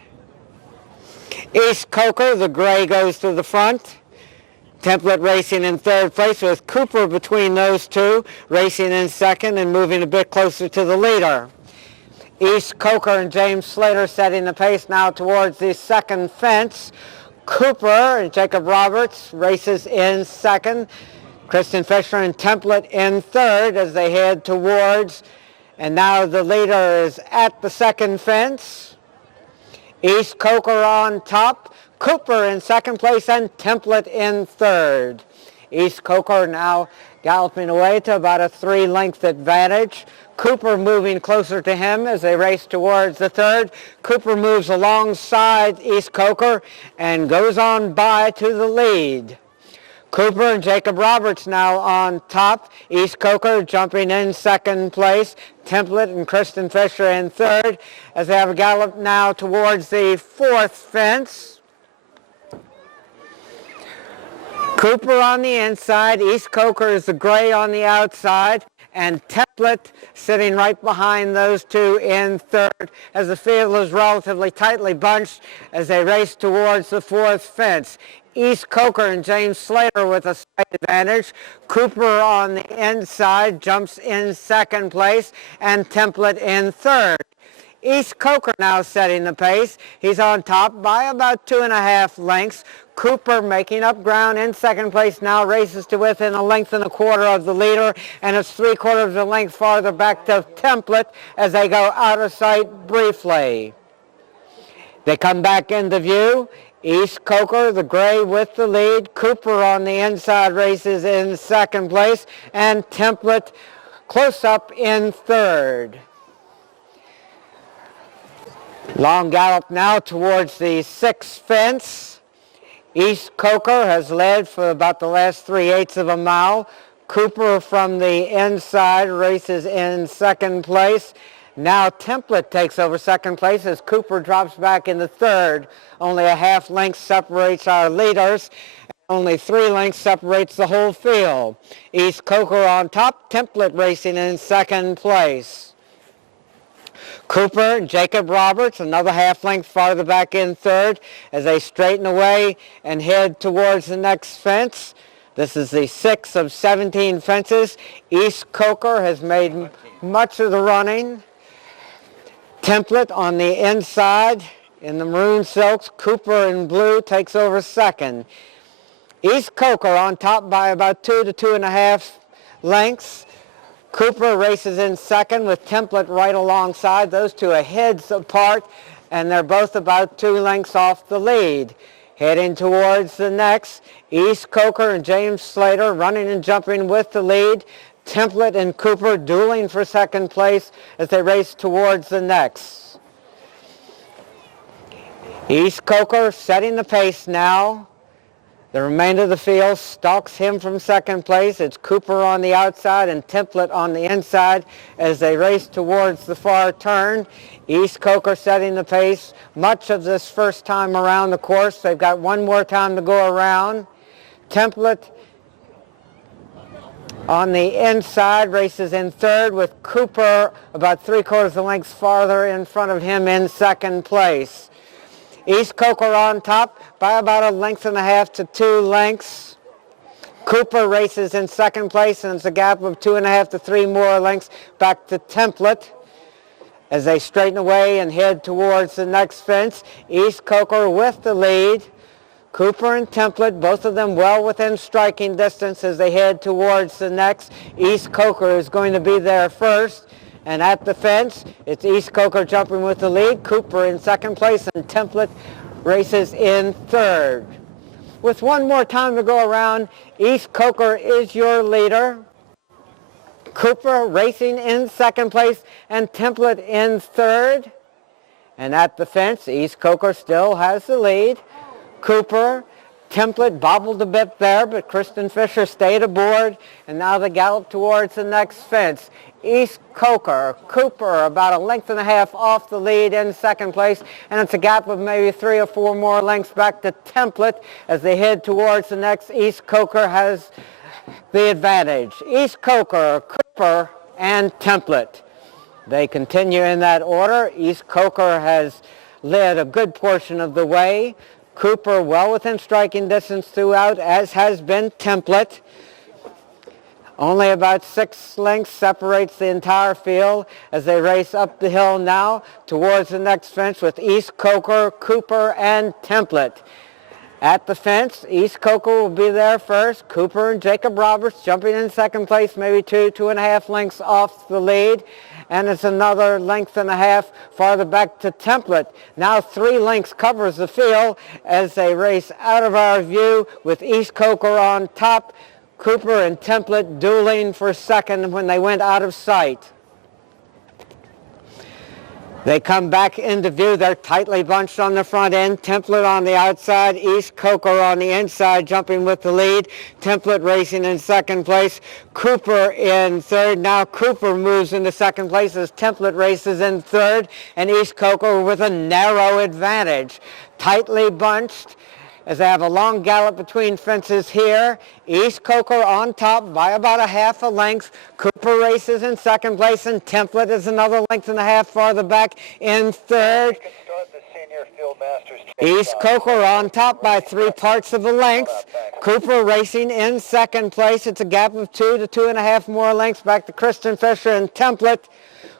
East Coker, the gray, goes to the front. Template racing in third place with Cooper between those two, racing in second and moving a bit closer to the leader. East Coker and James Slater setting the pace now towards the second fence. Cooper and Jacob Roberts races in second. Kristen Fisher and Template in third as they head towards, and now the leader is at the second fence. East Coker on top, Cooper in second place, and Template in third. East Coker now galloping away to about a 3-length advantage. Cooper moving closer to him as they race towards the third. Cooper moves alongside East Coker and goes on by to the lead. Cooper and Jacob Roberts now on top. East Coker jumping in second place. Template and Kristen Fisher in third as they have a gallop now towards the fourth fence. Cooper on the inside. East Coker is the gray on the outside. And Template sitting right behind those two in third as the field is relatively tightly bunched as they race towards the fourth fence. East Coker and James Slater with a slight advantage. Cooper on the inside jumps in second place, and Template in third. East Coker now setting the pace. He's on top by about 2.5 lengths. Cooper making up ground in second place now, races to within 1.25 lengths of the leader, and it's 3/4 of a length farther back to Template as they go out of sight briefly. They come back into view. East Coker, the gray, with the lead. Cooper on the inside races in second place, and Template close up in third. Long gallop now towards the sixth fence. East Coker has led for about the last 3/8 of a mile. Cooper from the inside races in second place. Now Template takes over second place as Cooper drops back into third. Only a 1/2 length separates our leaders. Only 3 lengths separates the whole field. East Coker on top, Template racing in second place. Cooper and Jacob Roberts, another 1/2 length farther back in third as they straighten away and head towards the next fence. This is the 6th of 17 fences. East Coker has made much of the running. Template on the inside in the maroon silks. Cooper in blue takes over second. East Coker on top by about 2 to 2.5 lengths. Cooper races in second with Template right alongside. Those two are heads apart, and they're both about 2 lengths off the lead. Heading towards the next, East Coker and James Slater running and jumping with the lead. Template and Cooper dueling for second place as they race towards the next. East Coker setting the pace now. The remainder of the field stalks him from second place. It's Cooper on the outside and Template on the inside as they race towards the far turn. East Coker setting the pace much of this first time around the course. They've got one more time to go around. Template On the inside, races in third with Cooper about 3/4 lengths farther in front of him in second place. East Coker on top by about 1.5 to 2 lengths. Cooper races in second place, and it's a gap of 2.5 to 3 more lengths back to Template. As they straighten away and head towards the next fence, East Coker with the lead. Cooper and Template, both of them well within striking distance as they head towards the next. East Coker is going to be there first. And at the fence, it's East Coker jumping with the lead. Cooper in second place, and Template races in third. With one more time to go around, East Coker is your leader. Cooper racing in second place, and Template in third. And at the fence, East Coker still has the lead. Cooper, Template bobbled a bit there, but Kristen Fisher stayed aboard, and now they gallop towards the next fence. East Coker, Cooper about 1.5 off the lead in second place, and it's a gap of maybe 3 or 4 more lengths back to Template as they head towards the next. East Coker has the advantage. East Coker, Cooper, and Template. They continue in that order. East Coker has led a good portion of the way. Cooper well within striking distance throughout, as has been Template. Only about 6 lengths separates the entire field as they race up the hill now towards the next fence with East Coker, Cooper, and Template. At the fence, East Coker will be there first. Cooper and Jacob Roberts jumping in second place, maybe 2.5 lengths off the lead. And it's another 1.5 farther back to Template. Now 3 lengths covers the field as they race out of our view with East Coker on top. Cooper and Template dueling for second when they went out of sight. They come back into view. They're tightly bunched on the front end. Template on the outside, East Coker on the inside, jumping with the lead. Template racing in second place. Cooper in third. Now Cooper moves into second place as Template races in third, and East Coker with a narrow advantage. Tightly bunched as they have a long gallop between fences here. East Coker on top by about 1/2 length. Cooper races in second place, and Template is another 1.5 farther back in third. East Coker on top by 3/4 of a length. Cooper racing in second place. It's a gap of 2 to 2.5 more lengths back to Kristen Fisher and Template,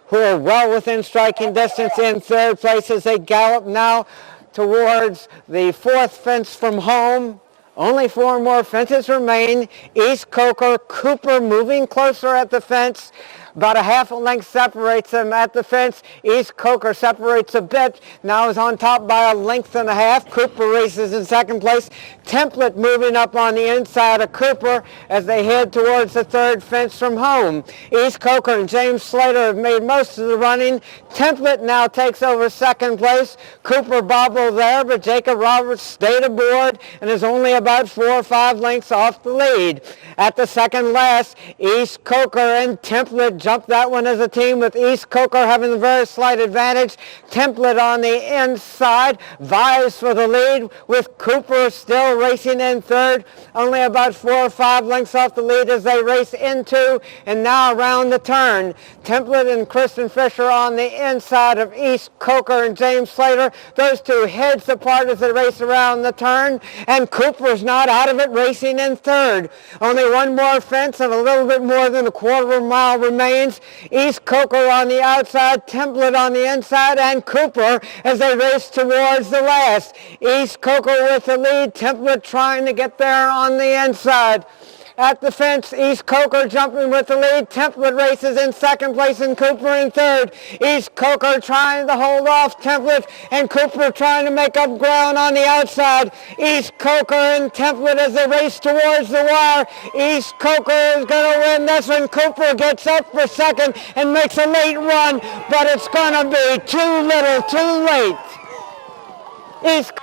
who are well within striking distance in third place as they gallop now towards the 4th fence from home. Only 4 more fences remain. East Coker, Cooper moving closer at the fence. About 1/2 length separates them at the fence. East Coker separates a bit. Now is on top by 1.5 lengths. Cooper races in second place. Template moving up on the inside of Cooper as they head towards the 3rd fence from home. East Coker and James Slater have made most of the running. Template now takes over second place. Cooper bobbled there, but Jacob Roberts stayed aboard and is only about 4 or 5 lengths off the lead. At the second last, East Coker and Template jump that one as a team, with East Coker having a very slight advantage. Template on the inside vies for the lead, with Cooper still racing in third, only about 4 or 5 lengths off the lead as they race into and now around the turn. Template and Kristen Fisher on the inside of East Coker and James Slater. Those two heads apart as they race around the turn, and Cooper's not out of it, racing in third. Only one more fence and a little bit more than a 1/4 mile remains. East Coker on the outside, Template on the inside, and Cooper as they race towards the last. East Coker with the lead, Template trying to get there on the inside. At the fence, East Coker jumping with the lead. Template races in second place and Cooper in third. East Coker trying to hold off Template, and Cooper trying to make up ground on the outside. East Coker and Template as they race towards the wire. East Coker is going to win this one. Cooper gets up for second and makes a late run, but it's going to be too little, too late. East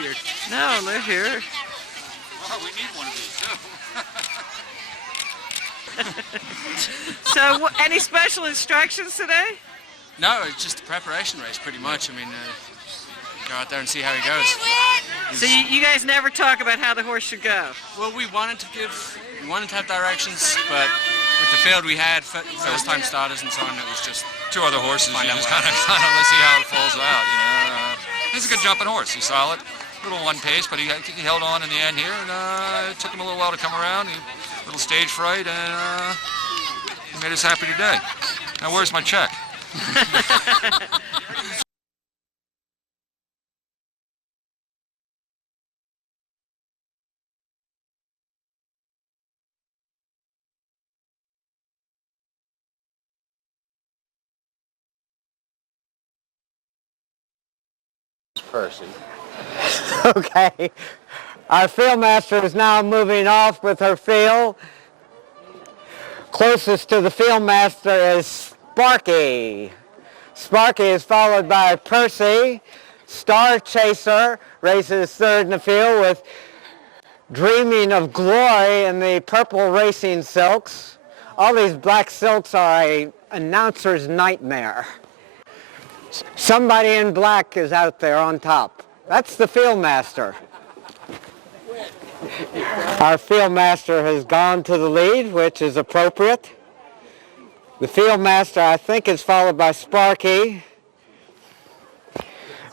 here. No, live here. Well, we need one of these too. So, any special instructions today? No, it's just a preparation race, pretty much. I mean, go out there and see how he goes. So you guys never talk about how the horse should go? Well, we wanted to have directions, but with the field we had, first-time starters and so on, it was just two other horses. You find out just what kind of let's see how it falls out. You know, he's a good jumping horse. He's solid. A little one pace, but he held on in the end here, and it took him a little while to come around. A little stage fright, and he made us happy today. Now, where's my check? Percy. Okay. Our fieldmaster is now moving off with her field. Closest to the fieldmaster is Sparky. Sparky is followed by Percy. Star Chaser races third in the field with Dreaming of Glory in the purple racing silks. All these black silks are an announcer's nightmare. Somebody in black is out there on top. That's the fieldmaster. Our fieldmaster has gone to the lead, which is appropriate. The fieldmaster, I think, is followed by Sparky.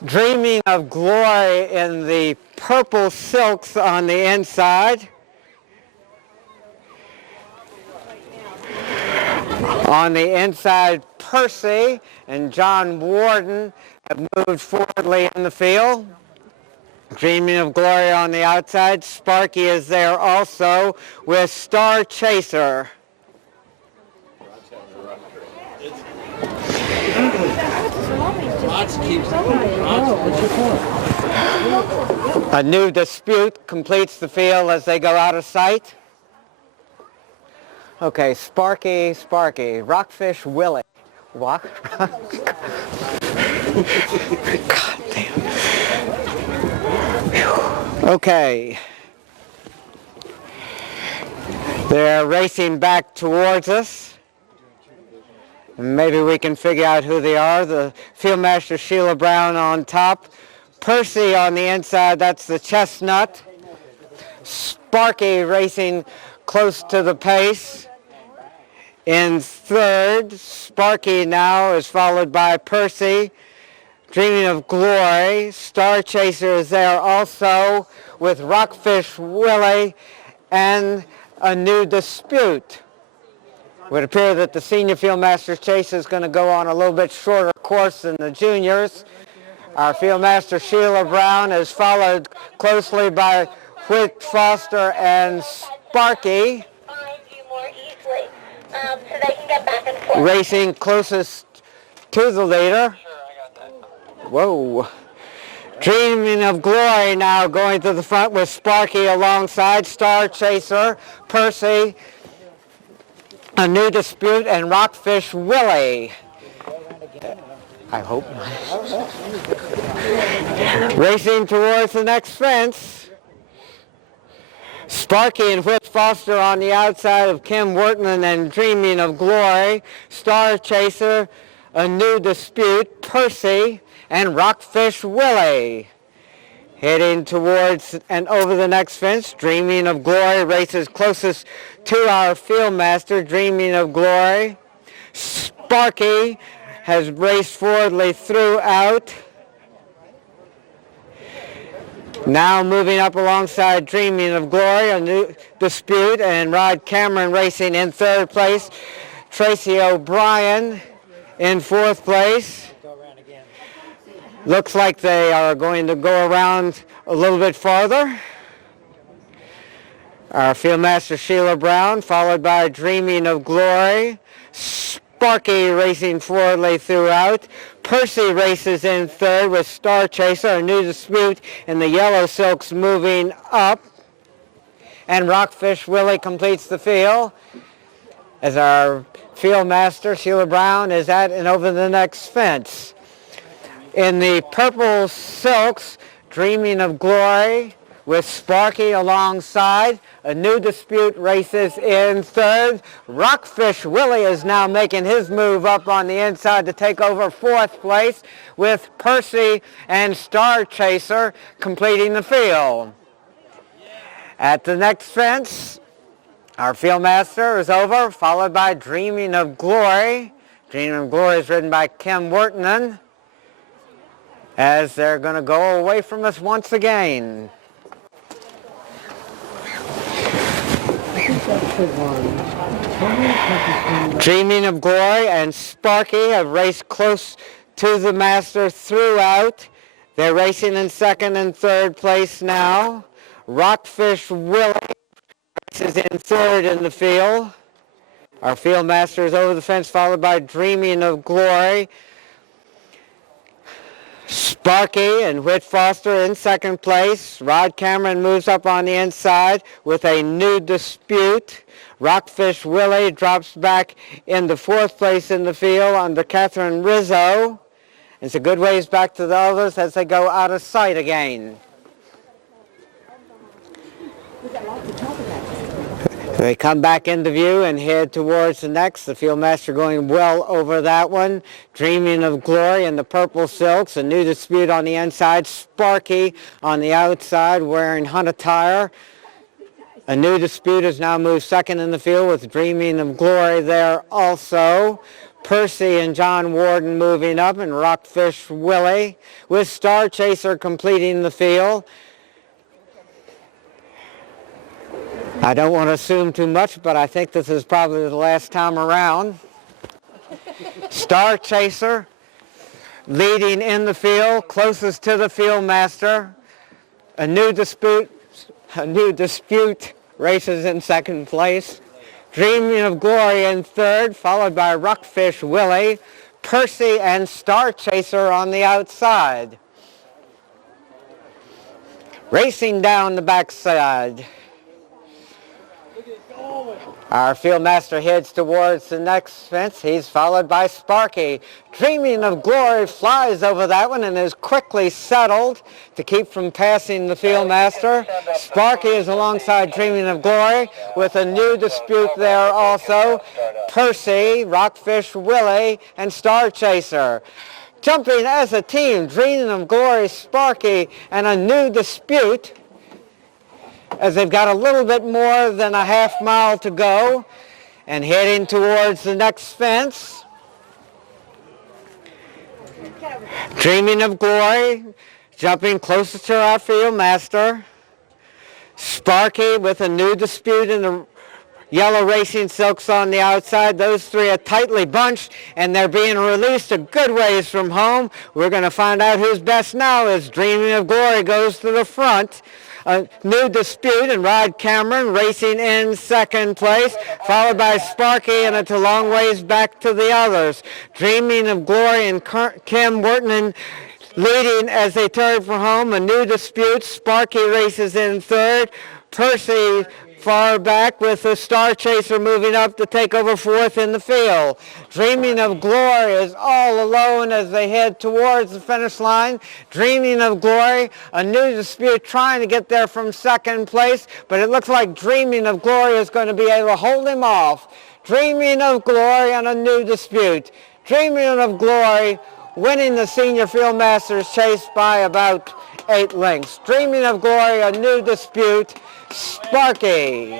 Dreaming of Glory in the purple silks on the inside. On the inside, Percy and John Warden have moved forwardly in the field. Dreaming of Glory on the outside. Sparky is there also with Star Chaser. A New Dispute completes the field as they go out of sight. Okay, Sparky, Rockfish Willie. What? God damn. Whew. Okay. They're racing back towards us. Maybe we can figure out who they are. The Fieldmaster Sheila Brown on top. Percy on the inside, that's the Chestnut. Sparky racing close to the pace. In third, Sparky now is followed by Percy. Dreaming of Glory. Star Chaser is there also with Rockfish Willie and A New Dispute. It would appear that the senior Fieldmaster's Chase is going to go on a little bit shorter course than the juniors. Our Fieldmaster Sheila Brown is followed closely by Whit Foster and Sparky. Racing closest to the leader. Whoa. Dreaming of Glory now going to the front with Sparky alongside Star Chaser, Percy, A New Dispute, and Rockfish Willie. I hope not. Racing towards the next fence. Sparky and Whit Foster on the outside of Kim Worthington and Dreaming of Glory. Star Chaser, A New Dispute, Percy, and Rockfish Willie. Heading towards and over the next fence, Dreaming of Glory races closest to our Fieldmaster, Dreaming of Glory. Sparky has raced forwardly throughout. Now moving up alongside Dreaming of Glory, A New Dispute, and Rod Cameron racing in third place. Tracy O'Brien in fourth place. Looks like they are going to go around a little bit farther. Our Fieldmaster Sheila Brown, followed by Dreaming of Glory. Sparky racing forwardly throughout. Percy races in third with Star Chaser, A New Dispute, and the Yellow Silks moving up. And Rockfish Willie completes the field as our Fieldmaster Sheila Brown is at and over the next fence. In the purple silks, Dreaming of Glory with Sparky alongside. A New Dispute races in third. Rockfish Willie is now making his move up on the inside to take over fourth place, with Percy and Star Chaser completing the field. At the next fence, our Fieldmaster is over, followed by Dreaming of Glory. Dreaming of Glory is ridden by Kim Worthington, as they're going to go away from us once again. Dreaming of Glory and Sparky have raced close to the master throughout. They're racing in second and third place now. Rockfish Willie races in third in the field. Our Fieldmaster is over the fence, followed by Dreaming of Glory. Sparky and Whit Foster in second place. Rod Cameron moves up on the inside with a New Dispute. Rockfish Willie drops back into fourth place in the field under Catherine Rizzo. It's a good ways back to the others as they go out of sight again. They come back into view and head towards the next. The Fieldmaster going well over that one. Dreaming of Glory in the purple silks. A New Dispute on the inside. Sparky on the outside wearing hunt attire. A New Dispute has now moved second in the field with Dreaming of Glory there also. Percy and John Warden moving up, and Rockfish Willie with Star Chaser completing the field. I don't want to assume too much, but I think this is probably the last time around. Star Chaser leading in the field, closest to the Fieldmaster. A New Dispute races in second place. Dreaming of Glory in third, followed by Rockfish Willie. Percy and Star Chaser on the outside. Racing down the backside. Our Fieldmaster heads towards the next fence. He's followed by Sparky. Dreaming of Glory flies over that one and is quickly settled to keep from passing the Fieldmaster. Sparky is alongside Dreaming of Glory with a New Dispute there also. Percy, Rockfish Willie, and Star Chaser. Jumping as a team, Dreaming of Glory, Sparky, and a New Dispute, as they've got a little bit more than a half mile to go and heading towards the next fence. Dreaming of Glory jumping closer to our Fieldmaster. Sparky with a New Dispute in the yellow racing silks on the outside. Those three are tightly bunched, and they're being released a good ways from home. We're going to find out who's best now as Dreaming of Glory goes to the front. A New Dispute and Rod Cameron racing in second place, followed by Sparky, and it's a long ways back to the others. Dreaming of Glory and Kim Worthington leading as they turn for home. A New Dispute. Sparky races in third. Percy far back with the Star Chaser moving up to take over fourth in the field. Dreaming of Glory is all alone as they head towards the finish line. Dreaming of Glory, a New Dispute trying to get there from second place, but it looks like Dreaming of Glory is going to be able to hold him off. Dreaming of Glory and a New Dispute. Dreaming of Glory winning the Senior Fieldmasters chase by about 8 lengths. Dreaming of Glory, a New Dispute, Sparky.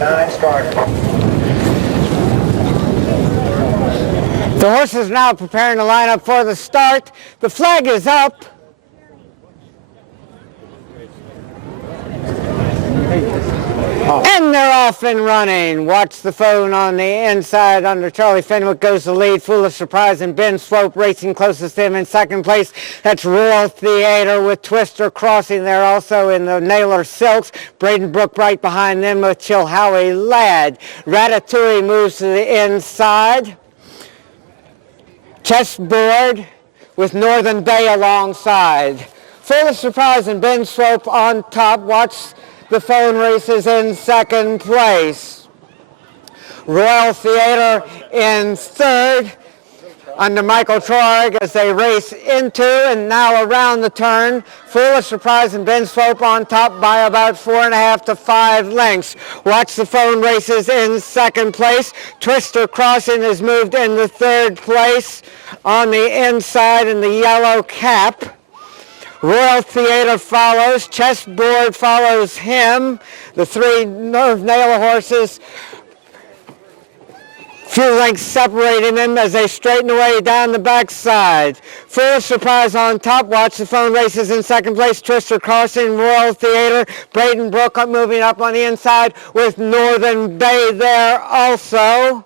9 started. The horses now preparing to line up for the start. The flag is up. And they're off and running. Watch the phone on the inside under Charlie Fenwick goes the lead. Foolish Surprise and Ben Swope racing closest to him in second place. That's Royal Theater with Twister crossing there also in the Naylor Silks. Braden Brook right behind them with Chilhowie Ladd. Ratatouille moves to the inside. Chessboard with Northern Bay alongside. Foolish Surprise and Ben Swope on top. Watch the phone races in second place. Royal Theater in third under Michael Troig as they race into and now around the turn. Foolish Surprise and Ben Swope on top by about 4.5 to 5 lengths. Watch the phone races in second place. Twister Crossing has moved into third place on the inside in the yellow cap. Royal Theater follows. Chessboard follows him. The 3 Nerve Naylor horses, few lengths separating them as they straighten away down the backside. Foolish Surprise on top. Watch the phone races in second place. Twister Crossing, Royal Theater. Braden Brook moving up on the inside with Northern Bay there also.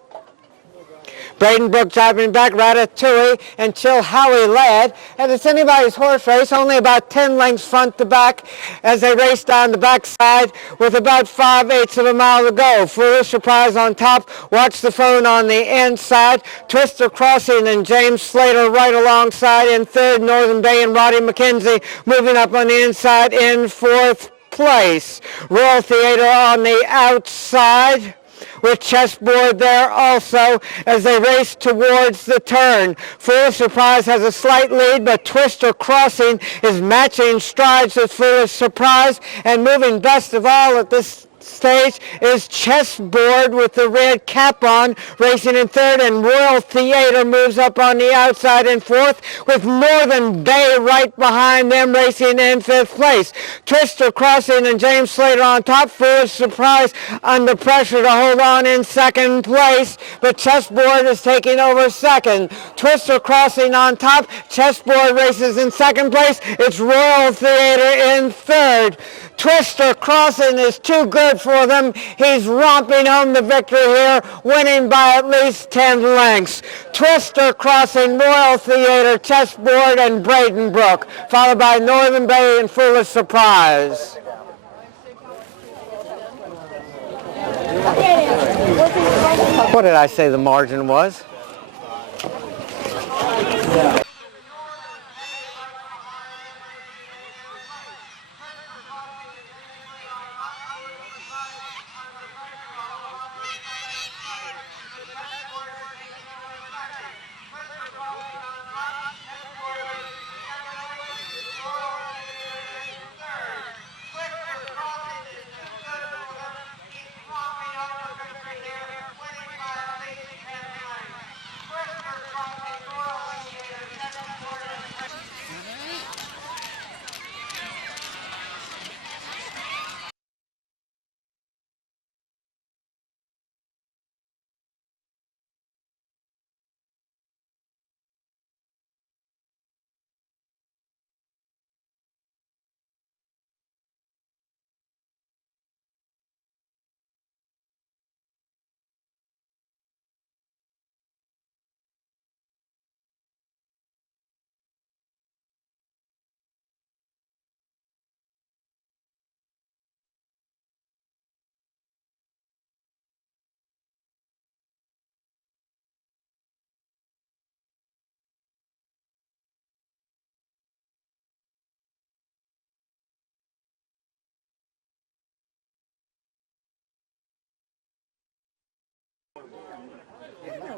Braden Brook driving back, Ratatouille and Chilhowie Ladd. And it's anybody's horse race, only about 10 lengths front to back as they race down the backside with about 5/8 of a mile to go. Foolish Surprise on top. Watch the phone on the inside. Twister Crossing and James Slater right alongside in third. Northern Bay and Roddy McKenzie moving up on the inside in fourth place. Royal Theater on the outside with Chessboard there also as they race towards the turn. Foolish Surprise has a slight lead, but Twister Crossing is matching strides with Foolish Surprise, and moving best of all at this stage is Chessboard with the red cap on, racing in third, and Royal Theater moves up on the outside in fourth, with Northern Bay right behind them racing in fifth place. Twister Crossing and James Slater on top. Foolish Surprise under pressure to hold on in second place, but Chessboard is taking over second. Twister Crossing on top. Chessboard races in second place. It's Royal Theater in third. Twister Crossing is too good for them. He's romping home the victory here, winning by at least 10 lengths. Twister Crossing, Royal Theater, Chessboard, and Braden Brook, followed by Northern Bay and Foolish Surprise. What did I say the margin was?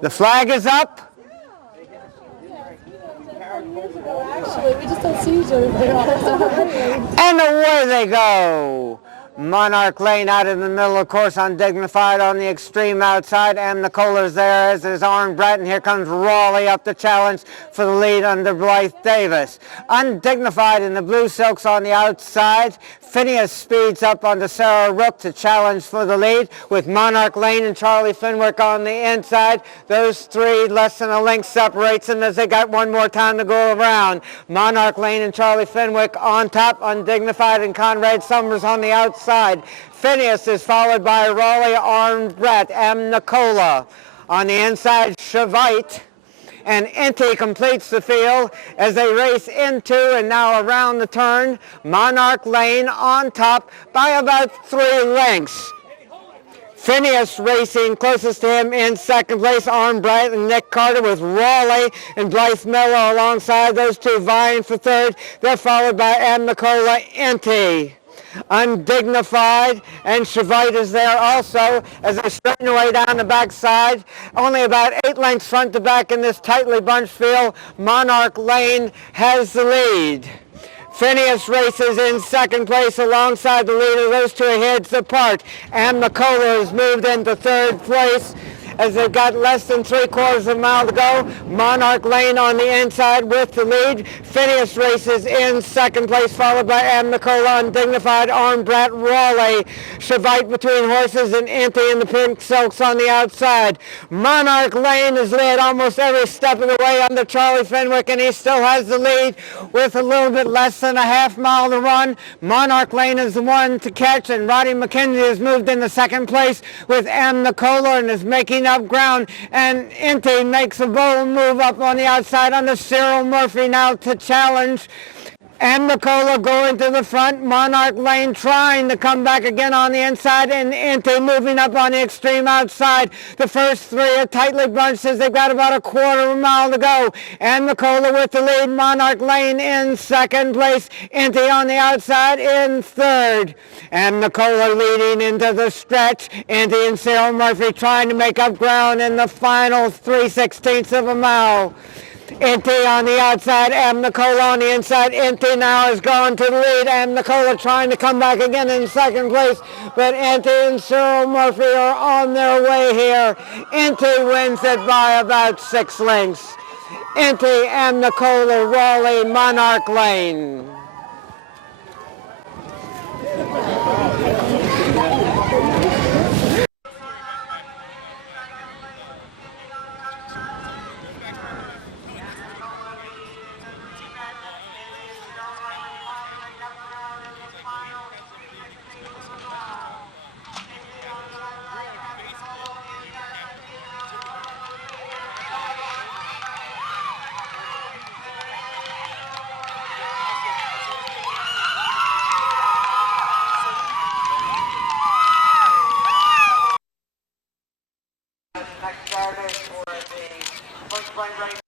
The flag is up. Actually, we just don't see each other very often. And away they go. Monarch Lane out in the middle, of course, undignified on the extreme outside. And Nicola's there, as is Arn Brett, and here comes Raleigh up the challenge for the lead under Blythe Davis. Undignified in the blue silks on the outside. Phineas speeds up onto Sarah Rook to challenge for the lead, with Monarch Lane and Charlie Fenwick on the inside. Those three, less than a length separates them as they got one more time to go around. Monarch Lane and Charlie Fenwick on top, Undignified and Conrad Summers on the outside. Phineas is followed by Raleigh, Arn Brett, and Nicola. On the inside, Shavite and Inti completes the field as they race into and now around the turn. Monarch Lane on top by about 3 lengths. Phineas racing closest to him in second place. Arn Brett and Nick Carter, with Raleigh and Blythe Miller alongside. Those two vying for third. They're followed by Nicola Inti. Undignified and Shavite is there also as they straighten away down the backside. Only about 8 lengths front to back in this tightly bunched field. Monarch Lane has the lead. Phineas races in second place alongside the leader. Those two are heads apart. And Nicola has moved into third place as they've got less than 3/4 of a mile to go. Monarch Lane on the inside with the lead. Phineas races in second place, followed by Nicola, Undignified, Arn Brett, Raleigh. Shavite between horses, and Inti in the pink silks on the outside. Monarch Lane is led almost every step of the way under Charlie Fenwick, and he still has the lead with a little bit less than a half mile to run. Monarch Lane is the one to catch, and Roddy McKenzie has moved into second place with Nicola and is making up ground, and Inti makes a bold move up on the outside under Cyril Murphy now to challenge. And Nicola going to the front. Monarch Lane trying to come back again on the inside, and Inti moving up on the extreme outside. The first three are tightly bunched as they've got about a 1/4 of a mile to go. And Nicola with the lead. Monarch Lane in second place. Inti on the outside in third. And Nicola leading into the stretch. Inti and Cyril Murphy trying to make up ground in the final 3/16 of a mile. Inti on the outside, and Nicola on the inside. Inti now has gone to the lead, and Nicola trying to come back again in second place, but Inti and Cyril Murphy are on their way here. Inti wins it by about 6 lengths. Inti and Nicola, Raleigh, Monarch Lane. Next Saturday for the Point Blank